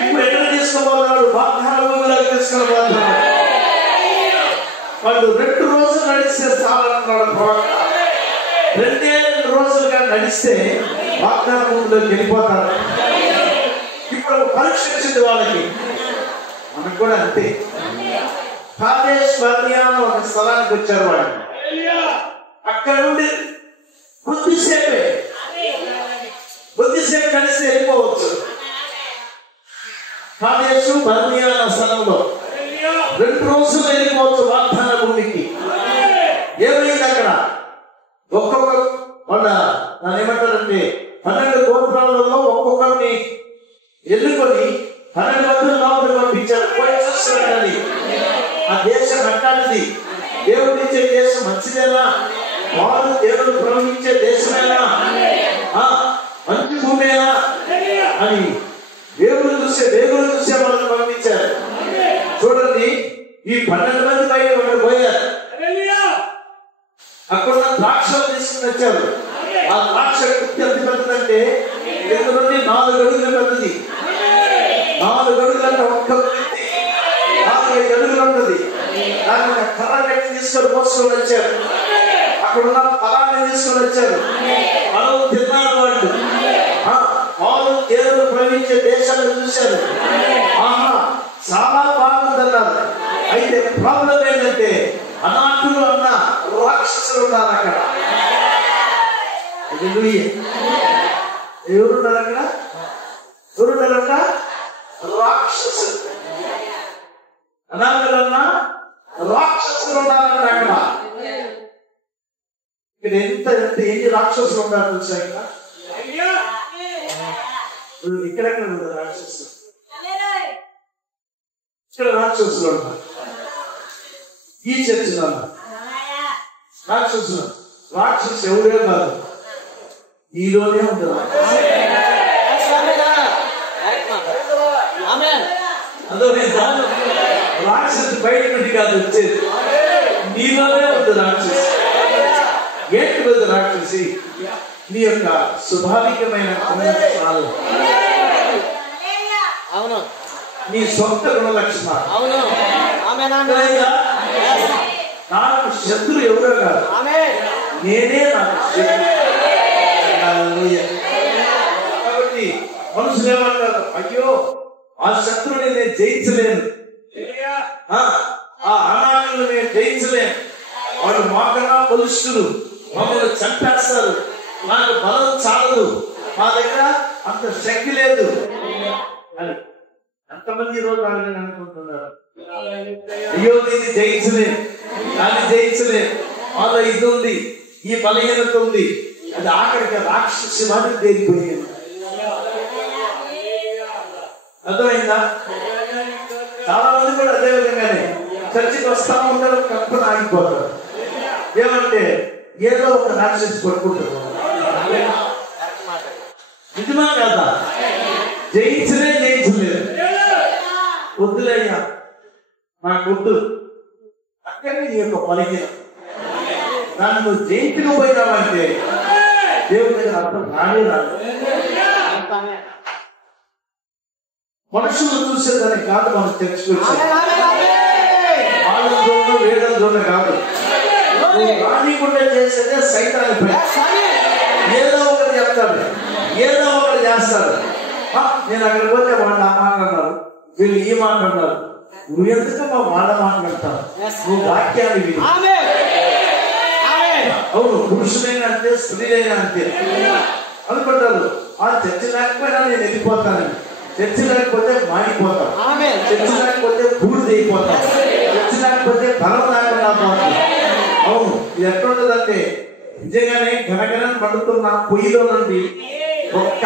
ఇప్పుడు ఎక్కడ తీసుకుపోతున్నాడు? వాగ్దాన భూమిలోకి తీసుకెళ్ళిపోతున్నాడు. వాళ్ళు 2 రోజులు నడిస్తే చాలన్నాడు ప్రవక్త. 2 రోజులుగా నడిస్తే వాగ్దాన భూమిలోకి వెళ్ళిపోతారు. ఇప్పుడు పరీక్ష వచ్చింది వాళ్ళకి. మనకు కూడా అంతే. కాదేశ్ బర్నియా ఒక స్థలానికి వచ్చారు వాళ్ళు. అక్కడ నుండి కొద్దిసేపు కలిసి వెళ్ళిపోవచ్చు. కాదేశు బర్నియా అన్న స్థలంలో 2 రోజులు వెళ్ళిపోవచ్చు వాగ్దాన భూమికి. ఏమైంది అక్కడ? ఒక్కొక్క వాళ్ళ దాన్ని ఏమంటారంటే 12 గోత్రాలలో ఒక్కొక్కరిని ఎన్నుకొని 12 మంది లోపలికి పంపించారు. పోయి చూస్తున్నాడు. ఆ దేశం అట్టాడిది. దేవుడు ఇచ్చే దేశం మంచిదేనా? వారు దేవుడు ప్రవహించే దేశమేనా? మంచి భూమేనా అని దేవుడు చూసే వాళ్ళని పంపించారు. చూడండి, ఈ 12 మంది పైన వాళ్ళు పోయారు. అక్కడ ద్రాక్షలు తీసుకుని వచ్చారు. ఆ ద్రాక్ష ఎంత పెద్దదంటే కింద నుండి 4 అడుగులు పెద్దది. 4 అడుగులంటే ఒక్క 4-5 అడుగులు ఉంటుంది. దాని ఒక కర్రని తీసుకొని మోసుకొని వచ్చారు. అక్కడున్న ఫలాన్ని తీసుకొని వచ్చారు. ఫలం తిన్నారు వాళ్ళు. వాళ్ళు దేవుడు ప్రవహించే దేశాలను చూశారు. చాలా బాగుందన్నారు. అయితే ప్రాబ్లం ఏంటంటే అనాథులు అన్న రాక్షసులు ఉన్నారు అక్కడ. ఎవరున్నారు అక్కడ? ఎవరున్నారట? రాక్షసులు. అనాథులన్నా రాక్షసులు ఉన్నారట అక్కడ. ఇక్కడ ఎన్ని రాక్షసులు ఉన్నారు తెలుసా? ఇక్కడెక్కడ ఉన్నారు రాక్షసులు? ఇక్కడ రాక్షసులు ఉన్నారు. ఈ చర్చలో రాక్షసులు. రాక్షసు ఎవరే కాదు, ఈలోనే ఉంటారు. రాక్షసు బయట నుండి కాదు వచ్చేది, నీలోనే ఉంటుంది రాక్షసు. ఏంటి వద్దు రాక్షసి? నీ యొక్క స్వాభావికమైన గుణలక్షణాలు, అవును, నీ సొంత గుణ లక్షణాలు. అవును. నాకు శత్రువు ఎవరో కాదు, నేనే నాకు శత్రువు. కాబట్టి మనుషులు ఏమంటారు? అయ్యో, ఆ శత్రువుని నేను జయించలేను, ఆ అనాథులను నేను జయించలేను, వాళ్ళు మాకన్నా బలిష్ఠులు, మమ్మల్ని చంపేస్తారు, నాకు బలం చాలదు మా దగ్గర అంత శక్తి లేదు అని ఎంతమంది ఈ రోజు అలాగే అనుకుంటున్నారు. అయ్యో దీన్ని జయించలేదు, దాన్ని జయించలేదు, వాళ్ళ ఇది ఉంది, ఈ బలహీనత ఉంది, అది ఆఖరికి రాక్షసి మాదిరి తేలిపోయింది. అర్థమైందా? చాలా మంది కూడా అదే విధంగానే చర్చికి వస్తా ఉంటారు, కప్పున ఆగిపోతారు. ఏమంటే ఏదో ఒక రాక్షసి పట్టుకుంటారు. నిజమా కదా? జయించలేదు. వద్దులయ్యా, నాకు వద్దు. అక్కడే నీ యొక్క బలహీన దాన్ని నువ్వు జయించకపోయినావంటే దేవుడి దగ్గర అర్థం రానే రాదు. మనుషులు చూసేదానికి కాదు మనం చర్చకొచ్చాం. వాళ్ళ జోన్లో వేదల జోన్లో కాదు. రానికుండా చేసేదే సైతాన్ని పని. ఏదో ఒకటి చెప్తాడు, ఏదో ఒకటి చేస్తాడు. నేను అక్కడికి పోతే వాళ్ళు ఆ మాట అన్నారు, వీళ్ళు ఈ మాట అన్నారు. నువ్వు ఎందుకు వాళ్ళ మాట్లాడతావు? నువ్వు వాక్యాన్ని విని. అవును, పురుషులైనా అంతే, స్త్రీలైనా అంతే అనుకుంటారు. ఆ చర్చ లేకపోయినా నేను వెళ్ళిపోతానని. చర్చ లేకపోతే మాడిపోతాం, చర్చ లేకపోతే పూర్తి అయిపోతాం, చర్చ లేకపోతే బలం లేకుండా పోతాం. అవును, ఇది ఎట్లుంటదంటే నిజంగానే ఘనఘనం పడుతున్న పొయ్యిలో నుండి ఒక్క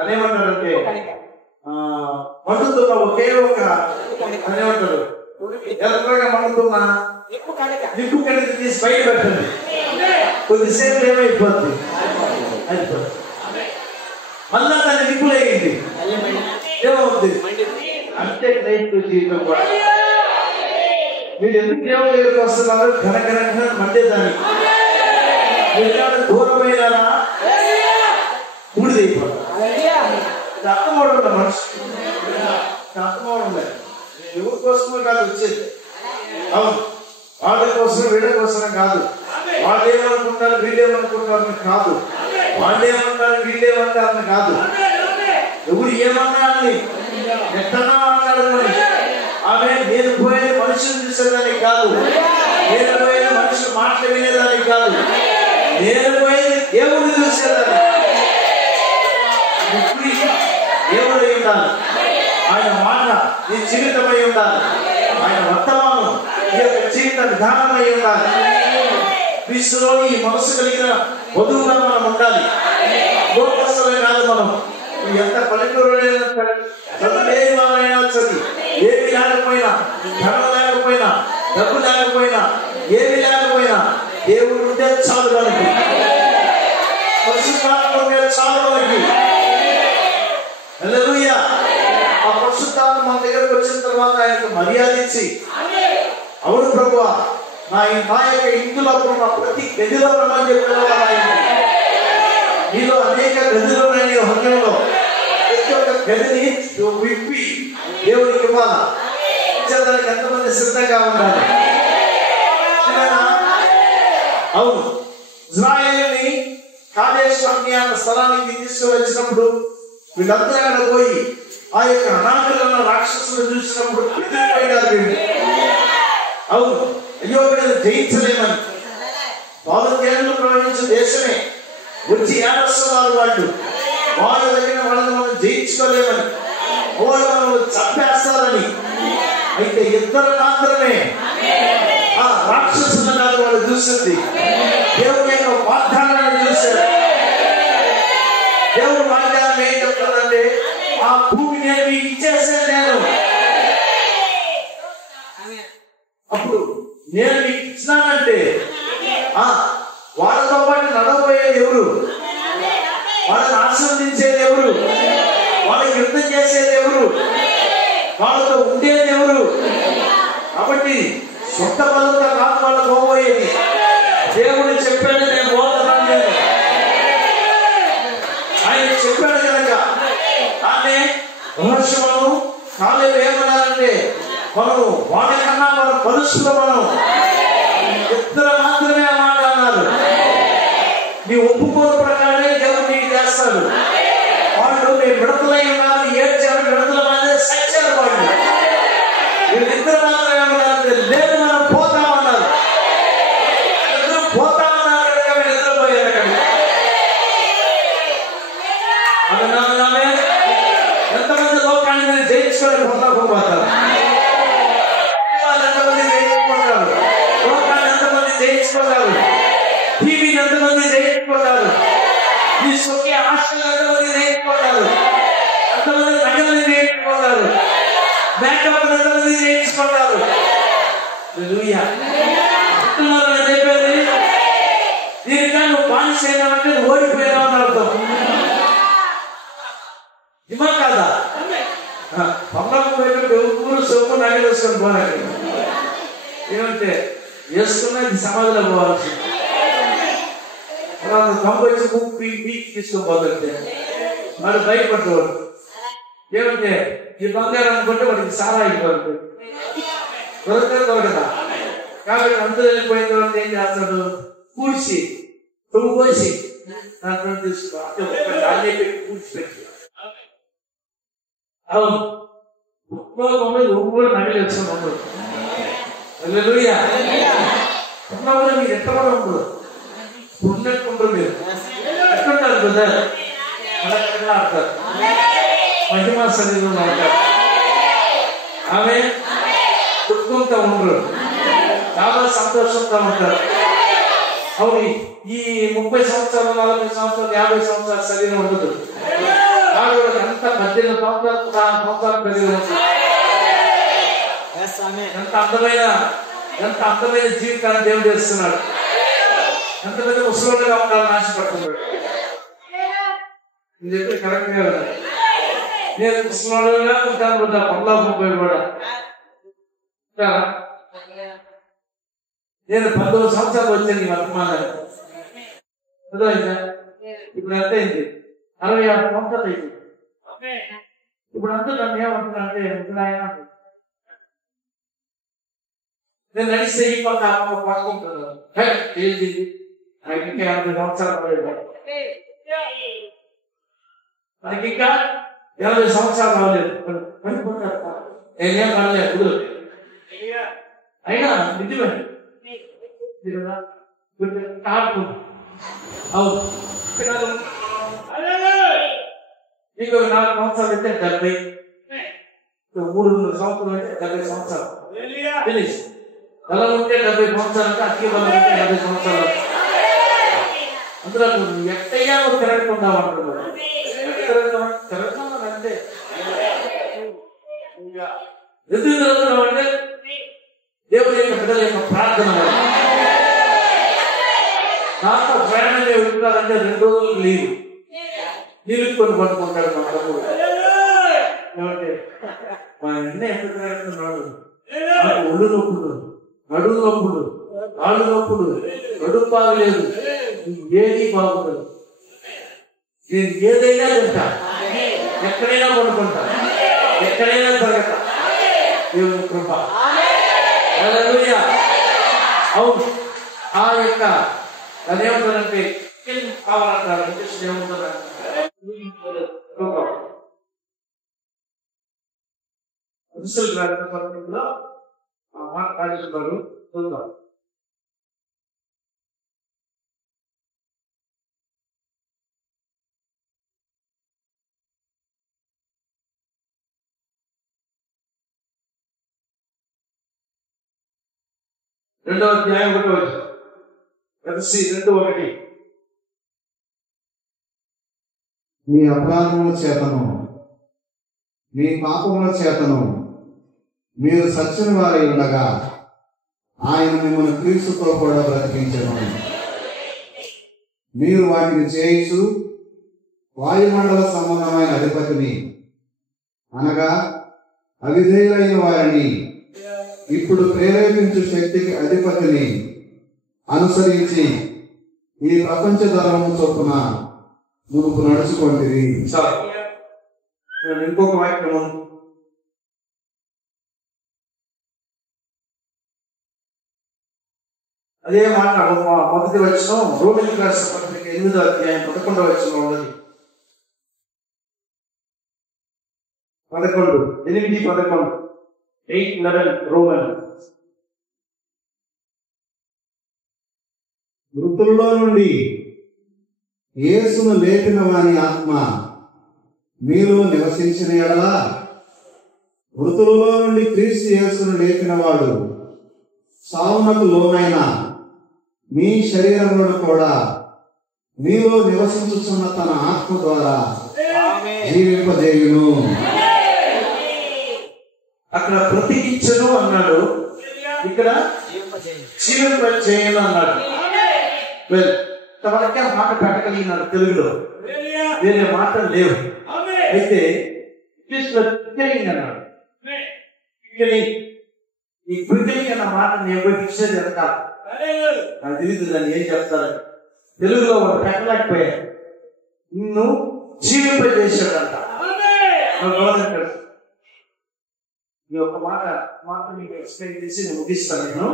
అదేమంటారంటే మండుతున్న ఒకే ఒక అదేమంటారు ఎర్రగా మండుతున్న నిప్పు కడిగి తీసి బయట పెట్టండి, కొద్దిసేపు ఏమైపోద్ది, అయిపోద్ది. మళ్ళా దాన్ని నిప్పులేయండి, ఏమవుద్ది? అంతే క్రైస్తవ జీవితం కూడా. మీరు ఎందుకు దేవుడు దగ్గరికి వస్తున్నారు? ఘనఘనంగా మండేదానికి. మీరు దూరమైనా బూడిదైపోతారు. అర్థమవడం మనిషి అర్థమవడం లేదు. ఎవరి కోసమే కాదు వచ్చేది. అవును, వాళ్ళ కోసం వీళ్ళ కోసమే కాదు. వాళ్ళు ఏమనుకుంటారు, వీళ్ళేమనుకుంటారని కాదు. వాళ్ళు ఏమంటారు, వీళ్ళేమంటారని కాదు. ఎవరు ఏమన్నారని ఎట్టన్నా మాట్లాడమని. ఆమె నేను పోయేది మనుషులు చూసేదానికి కాదు, నేను పోయేది మనుషులు మాటలు వినేదానికి కాదు, నేను పోయేది దేవుడిని చూసేదానికి. దేవుడు అయి ఉండాలి, ఆయన మాట నీ జీవితమై ఉండాలి, ఆయన వర్తమానం నీ యొక్క జీవిత విధానమై ఉండాలి. క్రీస్తులో ఈ మనసు కలిగిన వధువుగా మనం ఉండాలి. లోకస్తులే కాదు మనం. ఎంత పల్లెటూరులైనా చదువులేని వాళ్ళైనా చదివి ఏమి లేకపోయినా, ధనం లేకపోయినా, డబ్బు లేకపోయినా, ఏమి లేకపోయినా దేవుడు ఉంటే చాలు మనకి, పరిశుద్ధాత్మ ఉంటే చాలు మనకి. హల్లెలూయా. ఆ పరిశుద్ధాత్మ మన దగ్గరకు వచ్చిన తర్వాత ఆయనకు మర్యాద ఇచ్చి, అవును ప్రభువా, నా యొక్క ఇంటిలో ఉన్న ప్రతి గదిలో రమ్మని చెప్పిన నీలో అనేక గదులు ఉన్నాయి. హృదయంలో ప్రతి ఒక్క గదిని విప్పి దేవుడికి ఇవ్వాలా. ఇచ్చేదానికి ఎంతమంది సిద్ధంగా ఉండాలి? అవును, ఇజ్రాయేలుని కాదేశ్ అనే స్థలానికి తీసుకువచ్చినప్పుడు వీళ్ళందరూ అక్కడ పోయి ఆ యొక్క అనాథులను రాక్షసులు చూసినప్పుడు అవును, అయ్యో వీళ్ళు జయించలేమని. 4 ఏళ్ళు ప్రవహించిన దేశమే వచ్చి ఏడుస్తున్నారు వాళ్ళు. వాళ్ళ దగ్గర వాళ్ళని మనం జయించుకోలేమని, వాళ్ళను చంపేస్తారని. అయితే ఇద్దరు మాత్రమే ఆ రాక్షసులు కాదు వాళ్ళు చూసింది, దేవుని యొక్క వాగ్దానాన్ని చూశారు. దేవుడు వాగ్దానం ఏం చెప్తాడంటే, ఆ భూమి నేను ఇచ్చేసాను నేను. అప్పుడు నేను మీకు ఇచ్చినానంటే వాళ్ళతో పాటు నడవబోయేది ఎవరు? వాళ్ళని ఆశీర్వదించేది ఎవరు? వాళ్ళకి యుద్ధం చేసేది ఎవరు? వాళ్ళతో ఉండేది ఎవరు? కాబట్టి సొంత బలంతో కాదు వాళ్ళు పోబోయేది. దేవుడు చెప్పాడు, నేను పోతున్నాను, నేను ఆయన చెప్పాడు కనుక. కానీ రహస్యము కాలేవు ఏమన్నారంటే, మనం వాళ్ళకన్నా మన మనుషులు మనం ఇద్దరు మాత్రమే మాట అన్నారు. నీ ఒప్పుకోలు ప్రకారమే దేవుడు నీకు చేస్తాడు. వాళ్ళు నేను విడతలై ఉన్నారు, ఏడ్చారు, విడతల మాదే సచ్చారు. వాళ్ళు వీళ్ళిద్దరు మాత్రమే ఏమన్నారంటే, లేదు మనం పోతామన్నారు. ఇద్దరు పోతామన్నారు కనుక వీళ్ళిద్దరు పోయారు. లోకాన్ని జయించుకొని పొందకపోతారు. వాళ్ళు ఎంతమంది జయించుకుంటారు? లోకాన్ని ఎంతమంది జయించుకుంటారు? టీవీని ఎంతమంది జయించుకుంటారు? ఈ స్వకీయ ఆశలు ఎంతమంది జయించుకుంటారు? ఎంతమంది నగలని జయించుకుంటారు? మేకప్ ఎంతమంది జయించుకుంటారు? చెప్పేది దీనికా నువ్వు బానిసైనా అంటే ఓడిపోయినా అర్థం. ఇమా కాదా? పమ్మకు పోయినట్టు ఊరు సొమ్ము నగలు వేసుకొని పోరాడు. ఏమంటే వేసుకున్నది సమాధిలో పోవాల్సి దొంగ వచ్చి ముప్పి బీచ్ తీసుకొని పోతుంటే వాడు భయపడ్డవాడు. ఏమంటే ఈ బంగారం అనుకుంటే వాడికి సారా అయిపోతుంది, దొరకదా. కాబట్టి అందరూ వెళ్ళిపోయిన తర్వాత ఏం చేస్తాడు? కూర్చి తుమ్ము పోసి దాంట్లో తీసుకో అన్నీ పెట్టి కూర్చిపెట్టి అవును కూడా నగలు వేసుకుని ఉన్నప్పుడు మీరు ఎట్లా కూడా ఉండదు, ఉన్నట్టుంటారు. మీరు ఎట్లుంటారు కదా? అలా ఆడతారు, మహిమా శరీరంలో ఆడతారు. ఆమె దుఃఖంతో ఉండరు, చాలా సంతోషంగా ఉంటారు. అవును, ఈ 30 సంవత్సరాలు 40 సంవత్సరాలు 50 సంవత్సరాల శరీరం ఉండదు. ఆడవాళ్ళకి అంత 18 సంవత్సరాలు శరీరం ఉంటుంది. ఎంత అందమైన జీవితాన్ని దేవుడు చేస్తున్నాడు. ఎంత పెద్ద ముసలిగా ఉండాలని ఆశపడుతున్నాడు. నేను చెప్పి కరెక్ట్ గా ఉన్నాను. నేను ముసలిగా ఉంటాను కదా, పల్లాపోయి కూడా. నేను 19 సంవత్సరాలు వచ్చాను ఈ వర్తమానాన్ని. ఇప్పుడు ఎంత అయింది? 66 సంవత్సరాలు అయింది. ఇప్పుడు అంతా నన్ను ఏమంటున్నా అంటే ఆయన నేను నడిస్తే ఈ పక్క పడుకుంటున్నాను. ఏంటి నాకు ఇంకా 80 సంవత్సరాలు పడేది, నాకు ఇంకా 80 సంవత్సరాలు రాలేదు. నేనేం పడలేదు. అయినా నిజమే అవును. ఇంకో 4 సంవత్సరాలు అయితే 70, 3 సంవత్సరాలు అయితే 70 సంవత్సరాలు ఫినిష్. బలం ఉంటే 70 సంవత్సరాలు, అతి బలం ఉంటే 70 సంవత్సరాలు. అందులో నువ్వు ఎక్కయ్యా నువ్వు తిరగకుండా అంటున్నావు. తిరగకుండా అంటే ఎందుకు తిరుగుతున్నావు అంటే దేవుడి యొక్క బిడ్డల యొక్క ప్రార్థన. నాతో ప్రయాణంగా వెళ్తున్నారంటే 2 రోజులు లీవ్ నిలుపుకొని పట్టుకుంటాడు మా తమ్ముడు. ఏమంటే మా అన్న ఎంత తిరుగుతున్నాడు? ఒళ్ళు నొప్పులు, నడుము నొప్పులు, కాళ్ళు నొప్పులు, నడుము బాగలేదు, ఏది బాగుండదు. నేను ఏదైనా తింటా, ఎక్కడైనా పడుకుంటా, ఎక్కడైనా జరగతా. దేవుని కృప. హల్లెలూయా. అవును, ఆ యొక్క అదేమంటారంటే కావాలంటారు. ఏముంటారు? పద్ధతిలో మాట్లాడుతున్నారు. చూద్దాం. రెండవ అధ్యాయం 1వ వచనం. ఎఫెసీ 2:1. మీ అపరాధముల చేతను మీ పాపముల చేతను మీరు సచ్చిన వారై ఉండగా ఆయన మిమ్మల్ని క్రీస్తుతో కూడా బ్రతికించెను. మీరు వాటిని చేయించు వాయుమండల సంబంధమైన అధిపతిని, అనగా అవిధేయులైన వారిని ఇప్పుడు ప్రేరేపించు శక్తికి అధిపతిని అనుసరించి ఈ ప్రపంచ ధర్మము చొప్పున మునుపు నడుచుకోండి. ఇంకొక వాక్యము అదే మాట మొదటి వచనం రోమిలకు రాసిన పత్రిక 8వ అధ్యాయం 11వ వచనం ఉన్నది. 8:11 రోమన్. మృతుల్లో నుండి యేసును లేపిన వాని ఆత్మ మీలో నివసించిన యెడల మృతులలో నుండి క్రీస్తు యేసును లేపిన వాడు సావునకు లోనైన మీ శరీరములను కూడా మీలో నివసించుతున్న తన ఆత్మ ద్వారా జీవింపజేయును. అక్కడ బ్రతికించను అన్నాడు, ఇక్కడ జీవింపజేయను అన్నాడు. ఇంతవరకే మాట పెట్టగలిగినాడు తెలుగులో, వేరే మాటలు లేవు. అయితే అన్నాడు. ఈ క్రికెలింగ్ అన్న మాట నేను పోయి ఫిక్స్ జరగాలి, నాకు తెలియదు దాన్ని ఏం చెప్తారు. తెలుగులో ఒక పెట్టలేకపోయాడు, నిన్ను జీవింపజేశాడంట. ఈ ఒక మాట మాత్రం మీకు ఎక్స్ప్లెయిన్ చేసి నేను ముగిస్తాను. నేను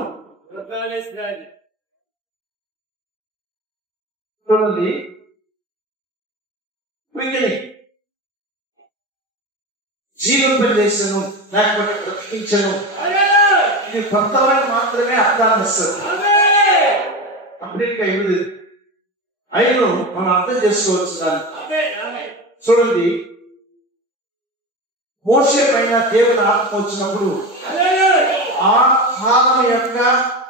చూడండి, జీవింపజేసాను లేకపోతే బ్రతికించను, ఇది కొత్తవాడిని మాత్రమే అర్థాన్ని వస్తుంది. కంప్లీట్ గా ఇవ్వదు. అయినా మనం అర్థం చేసుకోవచ్చు దాన్ని. చూడండి, మోషే పైన దేవుని ఆత్మ వచ్చినప్పుడు ఆ కాలం యొక్క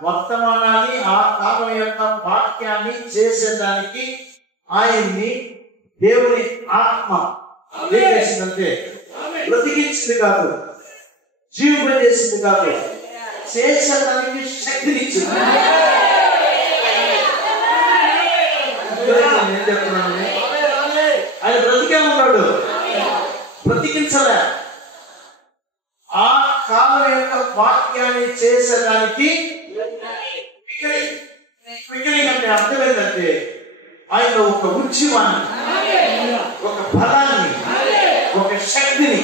వర్తమానాన్ని, ఆ కాలం యొక్క వాక్యాన్ని చేసేదానికి ఆయన్ని దేవుని ఆత్మ ఏం చేసిందంటే బ్రతికించింది కాదు, జీవింపజేసింది కాదు, చేసేదానికి శక్తినిచ్చింది. ఏం చెప్తున్నాను, ఆయన బ్రతికే ఉన్నాడు, బ్రతికించలే. ఆ కాలం యొక్క వాక్యాన్ని చేసేదానికి అంటే అర్థం ఏంటంటే ఆయన ఒక ఉద్యమాన్ని, ఒక బలాన్ని, ఒక శక్తిని,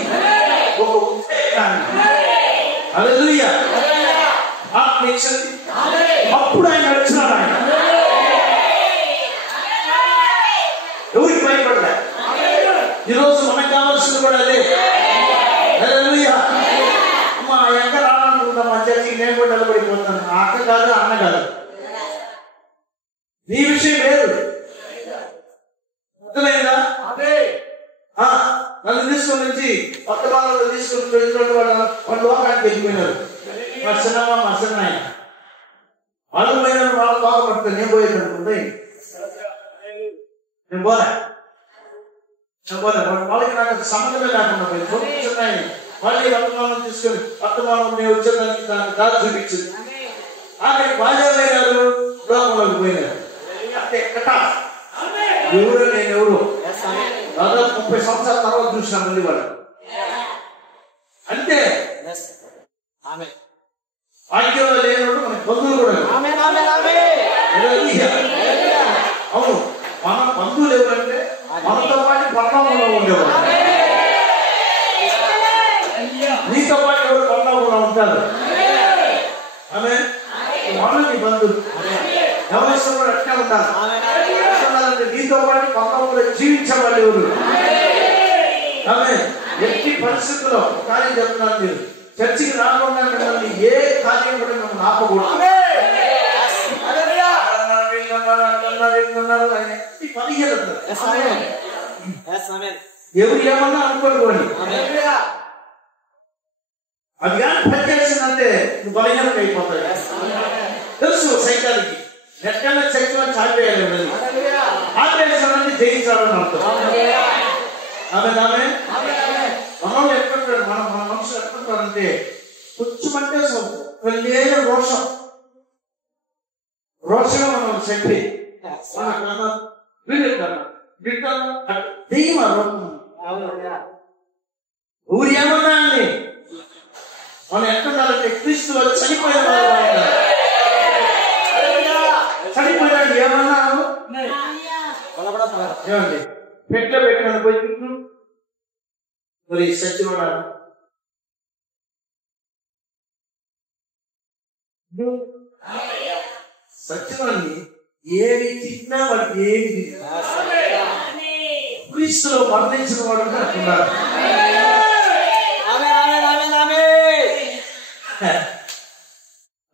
ఒక ఉద్వేగాన్ని హల్లెలూయా ఆత్మ ఇచ్చింది. అప్పుడు ఆయన నడిచినాడు. ఆయన ఎవరికి భయపడలే. ఈరోజు మనకు కావాల్సింది కూడా అదే. హల్లెలూయా. అమ్మ ఎక్క రావాలనుకుంటాం, మా చర్చికి నేను కూడా నిలబడిపోతాను. అక్క కాదు, అన్న కాదు, నీ విషయం లేదు. అర్థమైందా? నన్ను తీసుకొని నుంచి కొత్త బాలలో తీసుకొని వెళ్ళినట్టు వాళ్ళ లోకానికి వెళ్ళిపోయినారు. మా చిన్నమ్మ, మా చిన్న ఆయన వాళ్ళు పోయిన వాళ్ళు బాగుపడతారు. నేను పోయేది అనుకుంటే నేను పోలే, వాళ్ళకి నాకు సంబంధమే లేకుండా పోయింది. చిన్న మళ్ళీ వర్తమానం తీసుకొని వర్తమానం నేను వచ్చేదానికి దానికి దారి చూపించింది. ఆఖరికి బాజాలే గారు లోకంలోకి పోయినారు. అంటే కట ఎవరు, నేను ఎవరు దాదాపు 30 సంవత్సరాల తర్వాత చూసిన మళ్ళీ వాళ్ళు. అంటే వాక్యంలో లేనప్పుడు మనకి బంధువులు కూడా. అవును, మన బంధువులు ఎవరంటే మనతో పాటు పట్టణంలో ఉండేవారు. నీతో పాటు ఎవరు పట్టణంలో ఉంటారు. ఆమె మనకి బంధువులు ఎవరి ఇష్టం కూడా అట్లా ఉంటారు. ఉండాలంటే నీతో పాటు పట్టణంలో జీవించే వాళ్ళు ఎవరు. ఆమె ఎట్టి పరిస్థితుల్లో కార్యం చెప్తున్నారు. మీరు చర్చికి రాకుండా మిమ్మల్ని ఏ కార్యం కూడా మిమ్మల్ని ఆపకూడదు. ఎవరు ఏమన్నా అనుకోని అది కానీ పనిచేసిందంటే నువ్వు బలహీనత అయిపోతాయి. తెలుసు సైతానికి ఎక్కడైనా చర్చలో చాలిపోయాలి, ఆపేసాలని జయించాలని అర్థం. ఆమె మనం ఎక్కడుంటాడు, మన మనుషులు ఎక్కడుంటారంటే కొంచెం అంటే వెళ్ళేది రోషం. రోషం మనం చెప్పి ఊరు ఏమన్నా అని మనం ఎక్కడుండాలంటే క్రీస్తులో చనిపోయిన వాళ్ళు. చనిపోయినాడు ఏమన్నాను ఏమండి, పెట్టిన పోయి మరి సత్యవాడు సత్యవాడిని ఏమి తిన్నా వాడికి ఏమి క్రీస్తులో మరణించిన వాడు అంటున్నారు.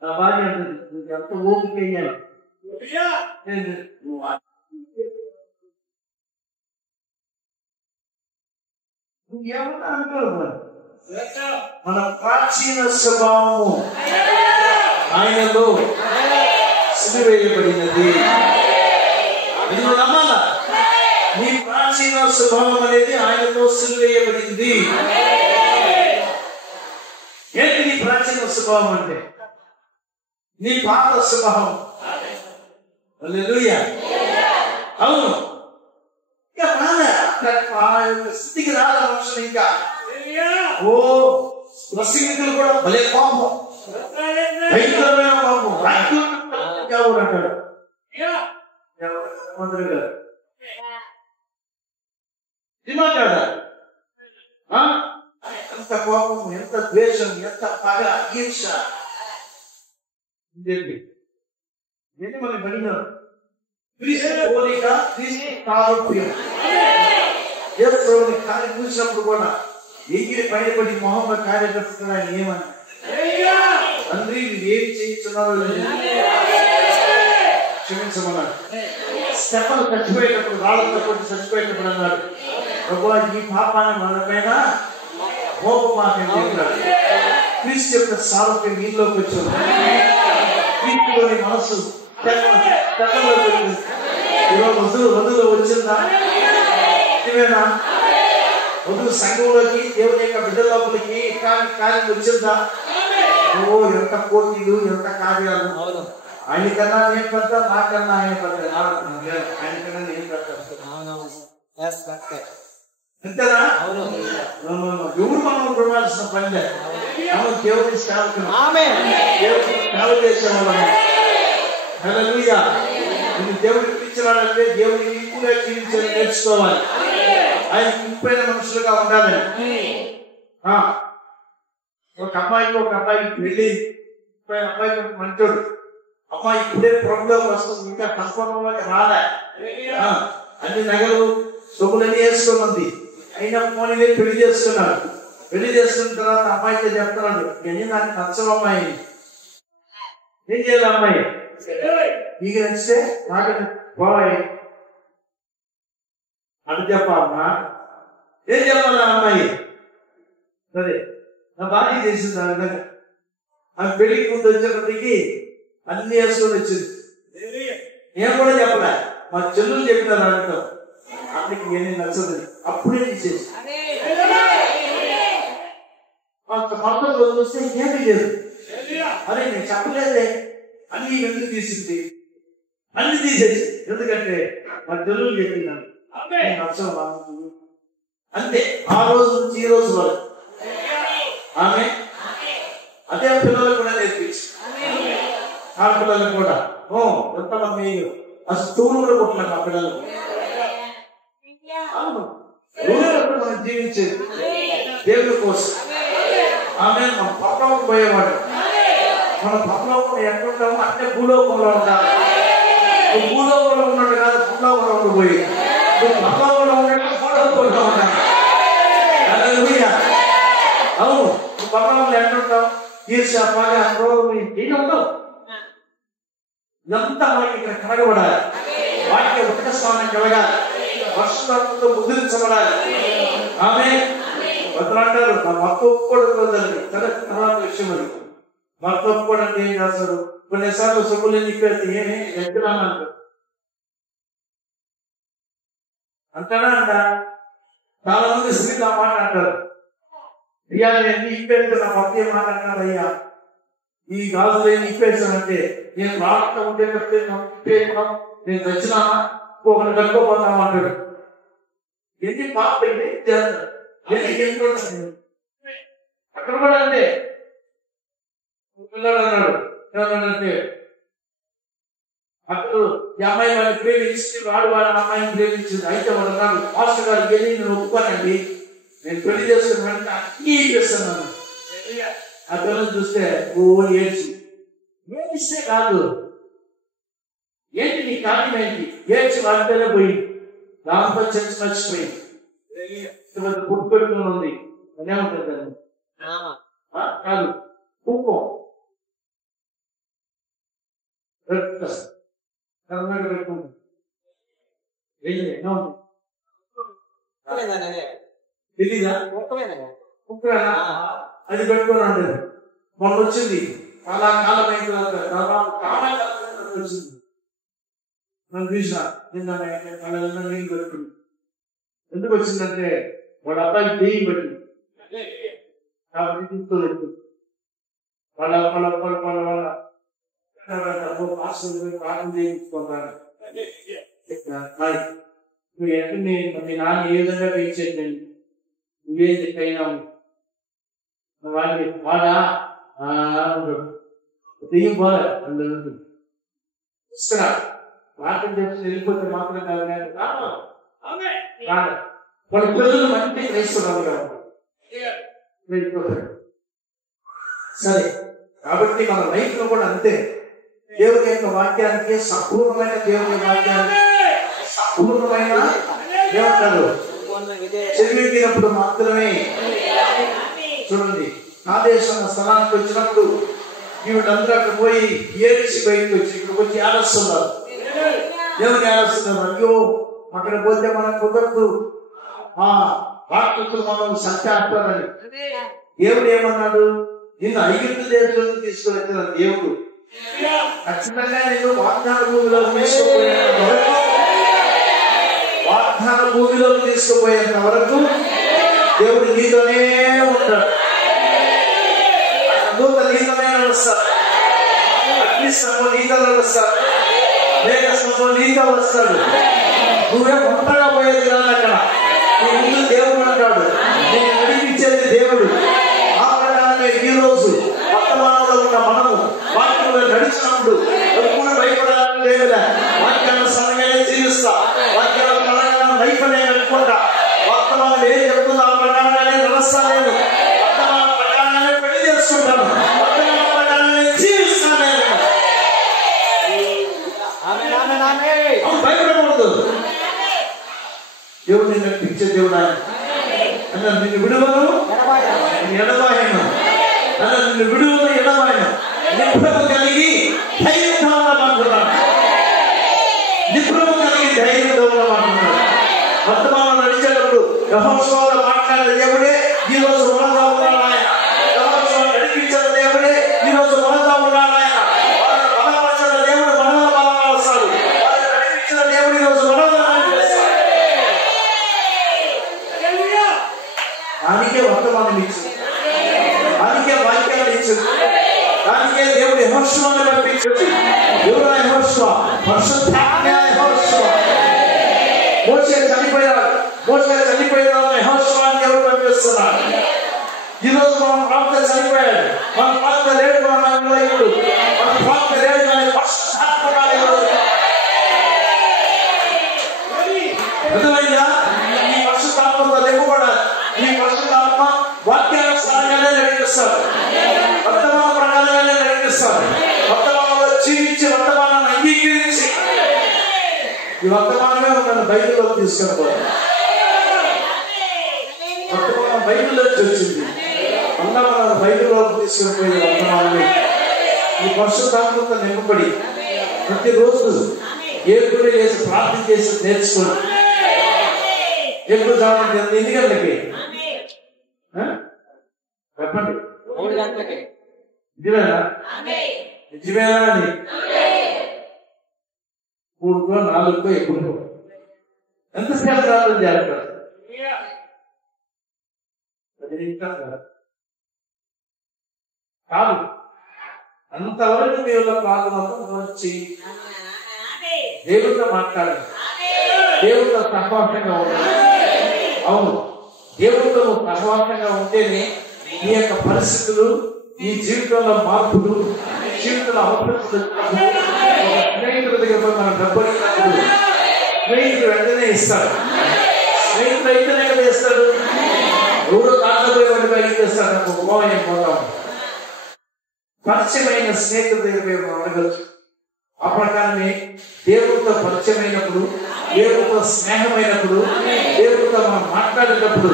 నా భార్య అంటుంది, ఎంత ఓపిక అయ్యాను నువ్వేమన్నా అనుకోరు. మన ప్రాచీన స్వభావము ఆయనలో సిలువేయబడినది. ఇది నమ్మాలా? నీ ప్రాచీన స్వభావం అనేది ఆయనతో సిలువేయబడింది. ఏంటి నీ ప్రాచీన స్వభావం అంటే? నీ పాత స్వభావం. హల్లెలూయా. అవును, ఇంకా రాలే ఆ యొక్క స్థితికి రాలే మనుషులు. ఇంకా ఓ ప్రసంగికులు కూడా భలే కోపం, భయంకరమైన కోపం. ఎవరు అంటాడు మంత్రి గారు ఎంత కోపం, ఎంత ద్వేషం, ఎంత పగ, ఈర్ష. ఏంటి మనం పడినారు? క్రీస్తు పోలిక, క్రీస్తు సారూప్యం. దేవుని కార్యం చూసినప్పుడు కూడా ఎగిరి పైనపడి మొహమ్మద్ కార్యకర్తలు ఆయన ఏమన్నా, తండ్రి ఏం చేయించున్నారో క్షమించమన్నాడు. స్టెఫను చచ్చిపోయేటప్పుడు, రాళ్ళతో కొట్టి చచ్చిపోయేటప్పుడు అన్నాడు, ప్రభువా ఈ పాపాన్ని మనపైన మోపమాకండి అన్నాడు. క్రీస్తు యొక్క సారూప్యం నీలోకి వచ్చింది. క్రీస్తులోని మనసు తెల్లలోకి వచ్చింది. ఈరోజు వధువులో వచ్చిందా? ఇవేనా వధువు సంఘంలోకి, దేవుని యొక్క బిడ్డల లోపలికి కార్యం వచ్చిందా? ఓ ఎంత పోటీలు, ఎంత కార్యాలు. ఆయనకన్నా నేను పెద్ద, నాకన్నా ఆయన పెద్ద. ఆయనకన్నా నేను పెద్ద అంతేనా? ఎవరు మనం చూడాల్సిన పని లేదు. మనం దేవుని సేవకులు, దేవుడికి సేవ చేసేవాళ్ళము. హల్లెలూయా. ఇది దేవుడికి పిలిచినాడంటే దేవుడికి ఇంపుగా జీవించాలని నేర్చుకోవాలి. ఆయన ఇంపైన మనుషులుగా ఉండాలని. ఒక అమ్మాయికి పెళ్లి, అబ్బాయికి మంచోడు, అమ్మాయి ఇప్పుడే ప్రభులోకి వస్తుంది, ఇంకా సంపూర్ణంలోకి రాలే. అన్ని నగలు సొమ్ములన్నీ వేసుకున్నది. అయినా పోనీ పెళ్లి చేసుకున్నాడు. పెళ్లి చేసుకున్న తర్వాత అమ్మాయితో చెప్తున్నాడు, నాకు నచ్చవు అమ్మాయి, ఏం చేయాలి అమ్మాయి? నీకు నచ్చితే నాకు బాయ్ అని చెప్పమ్మా. ఏం చెప్పాలి అమ్మాయి? సరే నా భార్య చేసింది. ఆ విధంగా ఆమె పెళ్లికి ముందు వచ్చేప్పటికి అన్ని వేసుకొని వచ్చింది. నేను కూడా చెప్పలే, మా చెల్లులు చెప్పినారు ఆమెతో, అందుకు ఏమీ నచ్చదు. అప్పుడే తీసేసి మొత్తం చూస్తే ఏమీ లేదు. అరే నేను చెప్పలేదే, అన్ని ఎందుకు తీసింది? అన్ని తీసేసి, ఎందుకంటే మా చెల్లులు చెప్పినాను నచ్చవు అంతే. ఆ రోజు నుంచి ఈ రోజు వరకు ఆమె అదే పిల్లలకు కూడా నేర్పించి, ఆ పిల్లలకు కూడా ఎంతమంది అసలు తూరు కూడా కొట్టలేదు ఆ పిల్లలకు. మనం జీవించేది దేవుడి కోసం. ఆమె మన పక్కలోకి పోయేవాడు. మన పక్కలోకి ఎక్కడుంటామో అంటే భూలోకంలో ఉండాలి. నువ్వు భూలోకంలో ఉన్నట్టు కాదు, భూలోకంలో ఉండిపోయి నువ్వు పక్కలోకంలో ఉన్నట్టు భూలోకంలో ఉండాలి. అవును, నువ్వు పక్కలోకంలో ఎక్కడుంటావు? ఈర్ష, పగ, క్రోధం ఏమి ఉండవు. ఇదంతా మనకి ఇక్కడ కలగబడాలి. వాటికి ఉత్తర స్థానం కలగాలి. వర్షంతో ముద్రించబడాలి. ఆమె అంటారు మా మొత్తం ఒప్పుకోవడం సరే, తర్వాత విషయం అది. మొత్తం ఒప్పుకోవడం ఏం చేస్తారు? కొన్నిసార్లు సొమ్ములు ఎన్నికైతే ఏమి ఎక్కడాను అంటారు. అంటారా అంట? చాలా మంది స్త్రీలు ఆ మాట అంటారు, అయ్యా నేను ఇప్పేస్తే నా భర్త ఏం మాట అంటారు, అయ్యా ఈ గాజులు ఏమి ఇప్పేసానంటే నేను రాష్ట్రం ఉండేటట్టు నేను తెచ్చినానా ఒకటి కట్టుకోపోతాను అంటాడు. ఎన్ని పాప అక్కడ కూడా అంతే. పిల్లడు అన్నాడు ఏమన్నాడంటే, అప్పుడు ఈ అమ్మాయి వాడిని ప్రేమించి వాడు వాళ్ళ అమ్మాయిని ప్రేమించింది. అయితే వాడు అన్నాడు, మాస్టర్ గారు వెళ్ళి నేను ఒప్పుకోనండి, నేను పెళ్లి చేసుకుని వెంటనే అన్నీ చేస్తున్నాను. ఆ పిల్లలు చూస్తే ఏడిస్తే కాదు, ఏంటి నీ కార్యం ఏంటి? ఏడ్చి వాడితేనే పోయింది. దాంతో చర్చ మర్చిపోయింది. పుట్టు పెట్టుకుని ఉంది. అదేమంటుంది దాన్ని కాదు, కుంకుమ పెట్టుకుంటుంది. తెలీదా? అది పెట్టుకున్నాడు. మొన్న వచ్చింది చాలా కాలం అయిన వచ్చింది. నన్ను చూసిన నిన్న నీళ్ళు పెట్టుకుంది. ఎందుకు వచ్చిందంటే వాడు అబ్బాయికి దెయ్యం పెట్టింది కాబట్టి తీసుకోలేదు. వాళ్ళ పాఠం చేయించుకుంటారు. నువ్వు ఎక్కడ మీ నాన్న ఏ విధంగా పెంచేది నువ్వేం చెప్పైనావు వాళ్ళకి వాడా దెయ్యం పోలే ఇస్తున్నా పాఠం చెప్పి వెళ్ళిపోతే మాత్రం కాదు. వాళ్ళ ప్రజలు మంచి క్రైస్తవులు సరే. కాబట్టి మన లైఫ్ లో కూడా అంతే. దేవుని యొక్క వాక్యానికి సంపూర్ణమైన దేవుని వాక్యానికి సంపూర్ణమైన ఏమంటారు చదివినప్పుడు మాత్రమే. చూడండి, ఆదేశం స్థలానికి వచ్చినప్పుడు వీళ్ళందరూ అక్కడ పోయి ఏడిసి బయటకు వచ్చి ఇక్కడికి వచ్చి ఏడుస్తున్నారు. దేవుని ఏడుస్తున్నారు. అయ్యో అక్కడ పోతే మనం కుదరదు, రాక్షసులు మనం సంచాస్తారని. దేవుడు ఏమన్నాడు? నిన్ను ఐగుప్తు దేశంలో తీసుకుని వచ్చిన దేవుడు ఖచ్చితంగా నేను వాగ్దాన భూమిలోకి తీసుకుపోయేంత వరకు, వాగ్దాన భూమిలోకి తీసుకుపోయేంత వరకు దేవుడు నీతోనే ఉంటాడు. దూత నీతోనే నడుస్తాడు. అగ్నిస్తంభం నీతో నడుస్తాడు. మేఘస్తంభం నీతో వస్తాడు. నువ్వే ఒంటరిగా పోయేది కాదు. అక్కడ నీ ముందు దేవుడు అంటాడు. నేను నడిపించేది దేవుడు. ఆ ప్రకారమే ఈ రోజు వర్తమానంలో ఉన్న మనము వాక్యంలో నడిచినప్పుడు ఎప్పుడు భయపడాలని లేదులే. వాక్యానుసారంగానే జీవిస్తా. వాక్యానుసారంగా లైఫ్ నేను అనుకుంటా. వర్తమానం ఏం చెప్తుందో ఆ ప్రకారంగానే నడుస్తా. నేను వర్తమానం ప్రకారంగానే పెళ్లి చేసుకుంటాను. వర్తమానం ప్రకారంగానే జీవిస్తాను. నేను భయపడకూడదు. దేవుడు నిన్ను నడిపించే దేవుడు ఆయన. నిన్ను విడువను ఎడబాయను. నిన్ను విడువను ఎడబాయను. నిపుణము కలిగి ధైర్యంగా మాట్లాడుతున్నాను. నిపుణము కలిగి ధైర్యంగా మాట్లాడుతున్నాను. వర్తమానం నడిచేటప్పుడు యెహోషువతో మాట్లాడిన దేవుడే ఈ రోజు మనతో ఉన్నాడు. ఆయన యెహోషువను నడిపించిన దేవుడే ఈ రోజు మనతో ఉన్నాడు. ఆయన బలపరిచిన దేవుడు మనలో బలపరుస్తాడు. నడిపించిన దేవుడు ఈ రోజు మనలో నడిపిస్తాడు. దానికే వర్తమానం ఇచ్చింది. దానికే వాక్యాలు ఇచ్చింది. దానికే దేవుడు యెహోషువను పంపించింది. దేవుడు యెహోషువ పరిశుద్ధాత్మ యెహోషువ. మోషే చనిపోయాడు. యెహోషువను దేవుడు పంపిస్తున్నాడు. ఈ రోజు మన ప్రాంతం చనిపోయాడు. మన ప్రాంతం లేడు. మన ఇప్పుడు మన ప్రాంతం లేడు. కానీ పరిశుద్ధాత్మ అర్థమైందా? ఈ పరిశుద్ధాత్మతో నింపబడాలి. ఈ పరిశుద్ధాత్మ వాక్యానుసారంగానే నడిపిస్తాడు. వర్తమాన ప్రకారంగానే నడిపిస్తాడు. వర్తమానంలో జీవించి వర్తమానాన్ని అంగీకరించి ఈ వర్తమానమే మన బైబిల్లోకి తీసుకెళ్ళిపోవాలి. వర్తమానం బైబిల్లో వచ్చింది. అలా మన బైబిల్లోకి తీసుకెళ్ళిపోయింది వర్తమానమే. ఈ పరిశుద్ధాత్మతో నింపబడి ప్రతిరోజు ఏడుగురు చేసి ప్రార్థన చేసి నేర్చుకోండి. ఎప్పుడు చాలంటే ఎన్ని గంటలకి చెప్పండి. 3 గంటలకి. నిజమేనా? నిజమేనా అని 3కో 4కో ఎప్పుడు ఎంతసేపు ప్రార్థన చేస్తారు? 10 నిమిషాలు కాదు. అంతవరకు దేవుళ్ళ ప్రార్థనతో వచ్చి దేవుడితో మాట్లాడాలి. దేవుడితో సహవాసంగా ఉండాలి. అవును, దేవుడితో సహవాసంగా ఉంటేనే నీ యొక్క పరిస్థితులు, నీ జీవితంలో మార్పులు, జీవితంలో అవసరం. స్నేహితుల దగ్గర మనం డబ్బు అడిగినప్పుడు స్నేహితుడు వెంటనే ఇస్తాడు. స్నేహితుడు అయితేనే కదా ఇస్తాడు. ఎవరో కాకపోయి వాటి బయటకు ఇస్తాడు. నాకు పోవని పోతాం. పరిచయమైన స్నేహితుల దగ్గర మేము అడగచ్చు. ఆ ప్రకారమే దేవుడితో పరిచయమైనప్పుడు, దేవుడితో స్నేహమైనప్పుడు, దేవుడితో మనం మాట్లాడేటప్పుడు,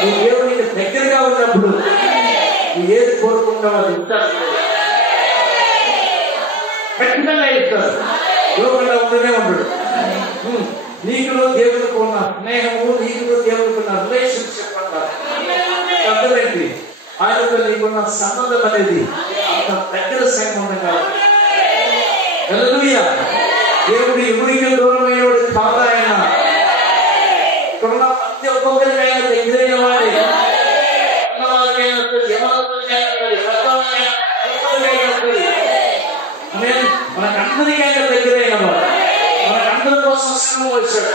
నువ్వు దేవునికి దగ్గరగా ఉన్నప్పుడు నువ్వు ఏది కోరుకుంటావో అది ఇస్తాడు. ఖచ్చితంగా ఇస్తాడు. లోకంలో ఉండనే ఉండడు. నీకులో దేవుడికి ఉన్న స్నేహము, నీకులో దేవుడికి ఉన్న రిలేషన్షిప్ అంటారు. అర్థం ఏంటి? ఆయనతో నీకున్న సంబంధం అనేది అంత దగ్గర సంబంధం కాదు. హల్లెలూయా. దేవుడు ఎవరికి దూరమయ్యేవాడు కాదు. ఆయన ఇక్కడున్న ప్రతి ఒక్కొక్కరికైనా దగ్గరైన వాడే. మనకందరికైనా దగ్గరైన వాడు. మనకందరి కోసం శ్రమ వచ్చాడు,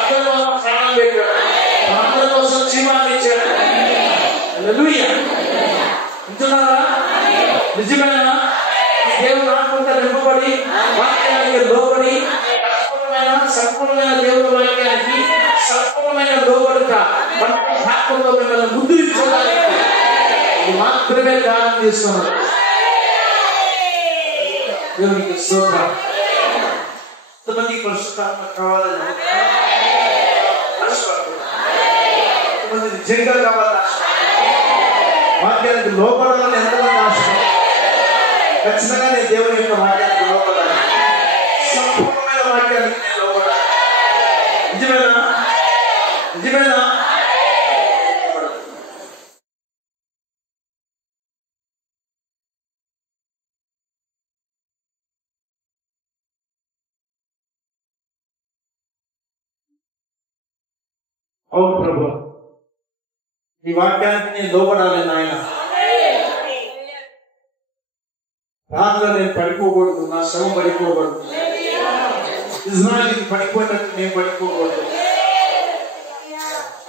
అందరి కోసం ప్రాణం పెట్టాడు, మనందరి కోసం జీవాన్ని ఇచ్చాడు. హల్లెలూయా. వింటున్నారా? నిజమేనా? దేవుడు ఆత్మతో నింపబడి వాక్యానికి లోబడి సంపూర్ణమైన దేవుడు వాక్యానికి సంపూర్ణమైన లోబడుట ఆత్మలో మిమ్మల్ని ముద్రించడానికి ఇది మాత్రమే దానం చేస్తున్నారు. దేవునికి స్తోత్రం. ఎంతమంది పరిశుద్ధాత్మ కావాలని ఎంతమంది నిజంగా కావాలని వాక్యానికి లోపడాలని ఎంతమంది ఆశ? ఖచ్చితంగా నేను దేవుని యొక్క వాక్యానికి లోపడాలి, సంపూర్ణమైన వాక్యానికి నేను లోపడాలి. నిజమేనా? నిజమేనా? అవును ప్రభు, ఈ వాక్యానికి నేను లోపడాలి నాయన. దాంట్లో నేను పడిపోకూడదు, నా శ్రమ పడిపోకూడదు, ఇజ్రాయెల్కి పడిపోయినట్టు నేను పడిపోకూడదు.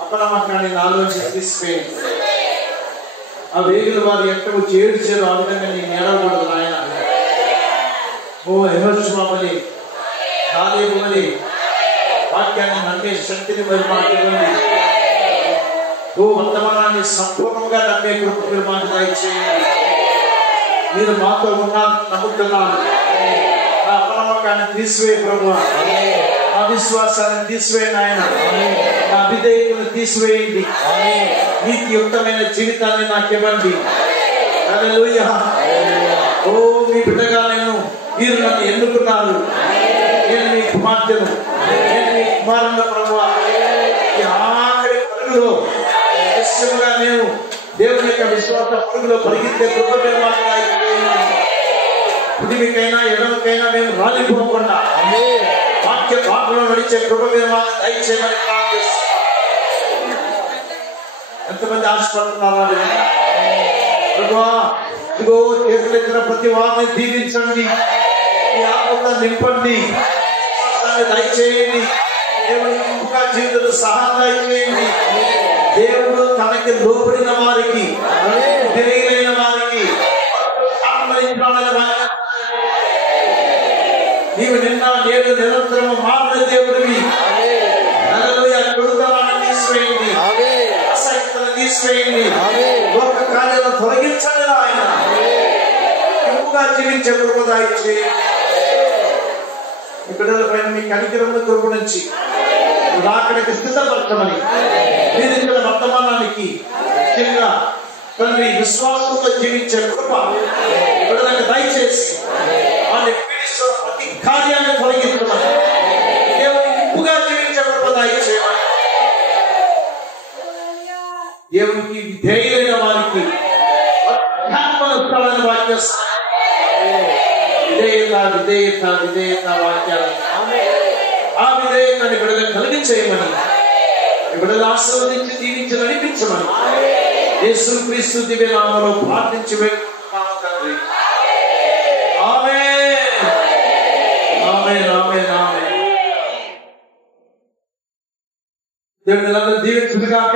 అపనమ్మకాన్ని నాలోంచి తీసిపోయింది. ఆ వేగుల వారు ఎంత వచ్చి ఏడ్చారో ఆ విధంగా నేను ఏడవకూడదు నాయన. ఓ యెహోషువని, కాలేబుని వాక్యాన్ని నమ్మే శక్తిని మరి మాకు ఇవ్వండి. ఓ వర్తమానాన్ని సంపూర్ణంగా నమ్మే కృప మీరు మాకు దయచేయండి. మీరు మాతో ఉన్నారని నమ్ముతున్నాను. నా అపనమ్మకాన్ని తీసివేయ ప్రభువా, నా విశ్వాసాన్ని తీసివేయండి ఆయన, నా విధేయతను తీసివేయండి, నీతియుక్తమైన జీవితాన్ని నాకు ఇవ్వండి. హల్లెలూయా. ఓ మీ బిడ్డగా మీరు నన్ను ఎన్నుకున్నారు. నేను మీ కుమార్తెను, నేను మీ కుమారుల ప్రభువా. ఈ ఆఖరి పరుగులో నిశ్చయముగా నేను దేవుని యొక్క విశ్వాస పరుగులో పరిగెత్తే కృప పృథివీకైనా ఎడమకైనా మేము రాలిపోకుండా వాక్య వాకులో నడిచే కృప దయచేయమని ప్రార్థిస్తున్నాను. ఎంతమంది ఆశపడుతున్నారా? ప్రభువా, ఇదిగో చేతులెత్తిన ప్రతి వారిని దీవించండి, ఈ ఆత్మతో నింపండి, దయచేయండి. దేవుని ఇంకా జీవితంలో సహాయం దయచేయండి. దేవుడు తనకి లోపడిన వారికి, తెలియలేని వారికి నీవు నిన్న నేడు నిరంతరం మారిన దేవుడివి. హల్లెలూయా. కొడుదనాన్ని తీసివేయండి, అసహ్యతను తీసివేయండి, లోక కార్యాలను తొలగించండి ఆయన. ఎక్కువగా జీవించే కృప దయచేయండి. ఈ బిడ్డల పైన మీ కనికరము కృప నుంచి అక్కడికి స్థితపరచమని మీరు ఇక్కడ వర్తమానానికి ముఖ్యంగా తండ్రి విశ్వాసంతో జీవించే కృప బిడ్డలకు దయచేసి వాళ్ళ ప్రతి కార్యాన్ని తొలగించమని, దేవుని ఇంపుగా జీవించే కృప దయచేయమని, దేవునికి విధేయులైన వారికి అధ్యాత్మని వాక్య విధేయత విధేయత విధేయత వాక్యాలు ఆ విధేయతని బిడ్డలను కలిగించేయమని, బిడ్డలు ఆశీర్వదించి దీవించి నడిపించమని యేసు క్రీస్తు దివ్య నామములో ప్రార్థించి వేడుకుంటున్నాము తండ్రి. ఆమేన్. ఆమేన్. ఆమేన్. ఆమేన్. దేవుని అందరూ దీవించుగాక.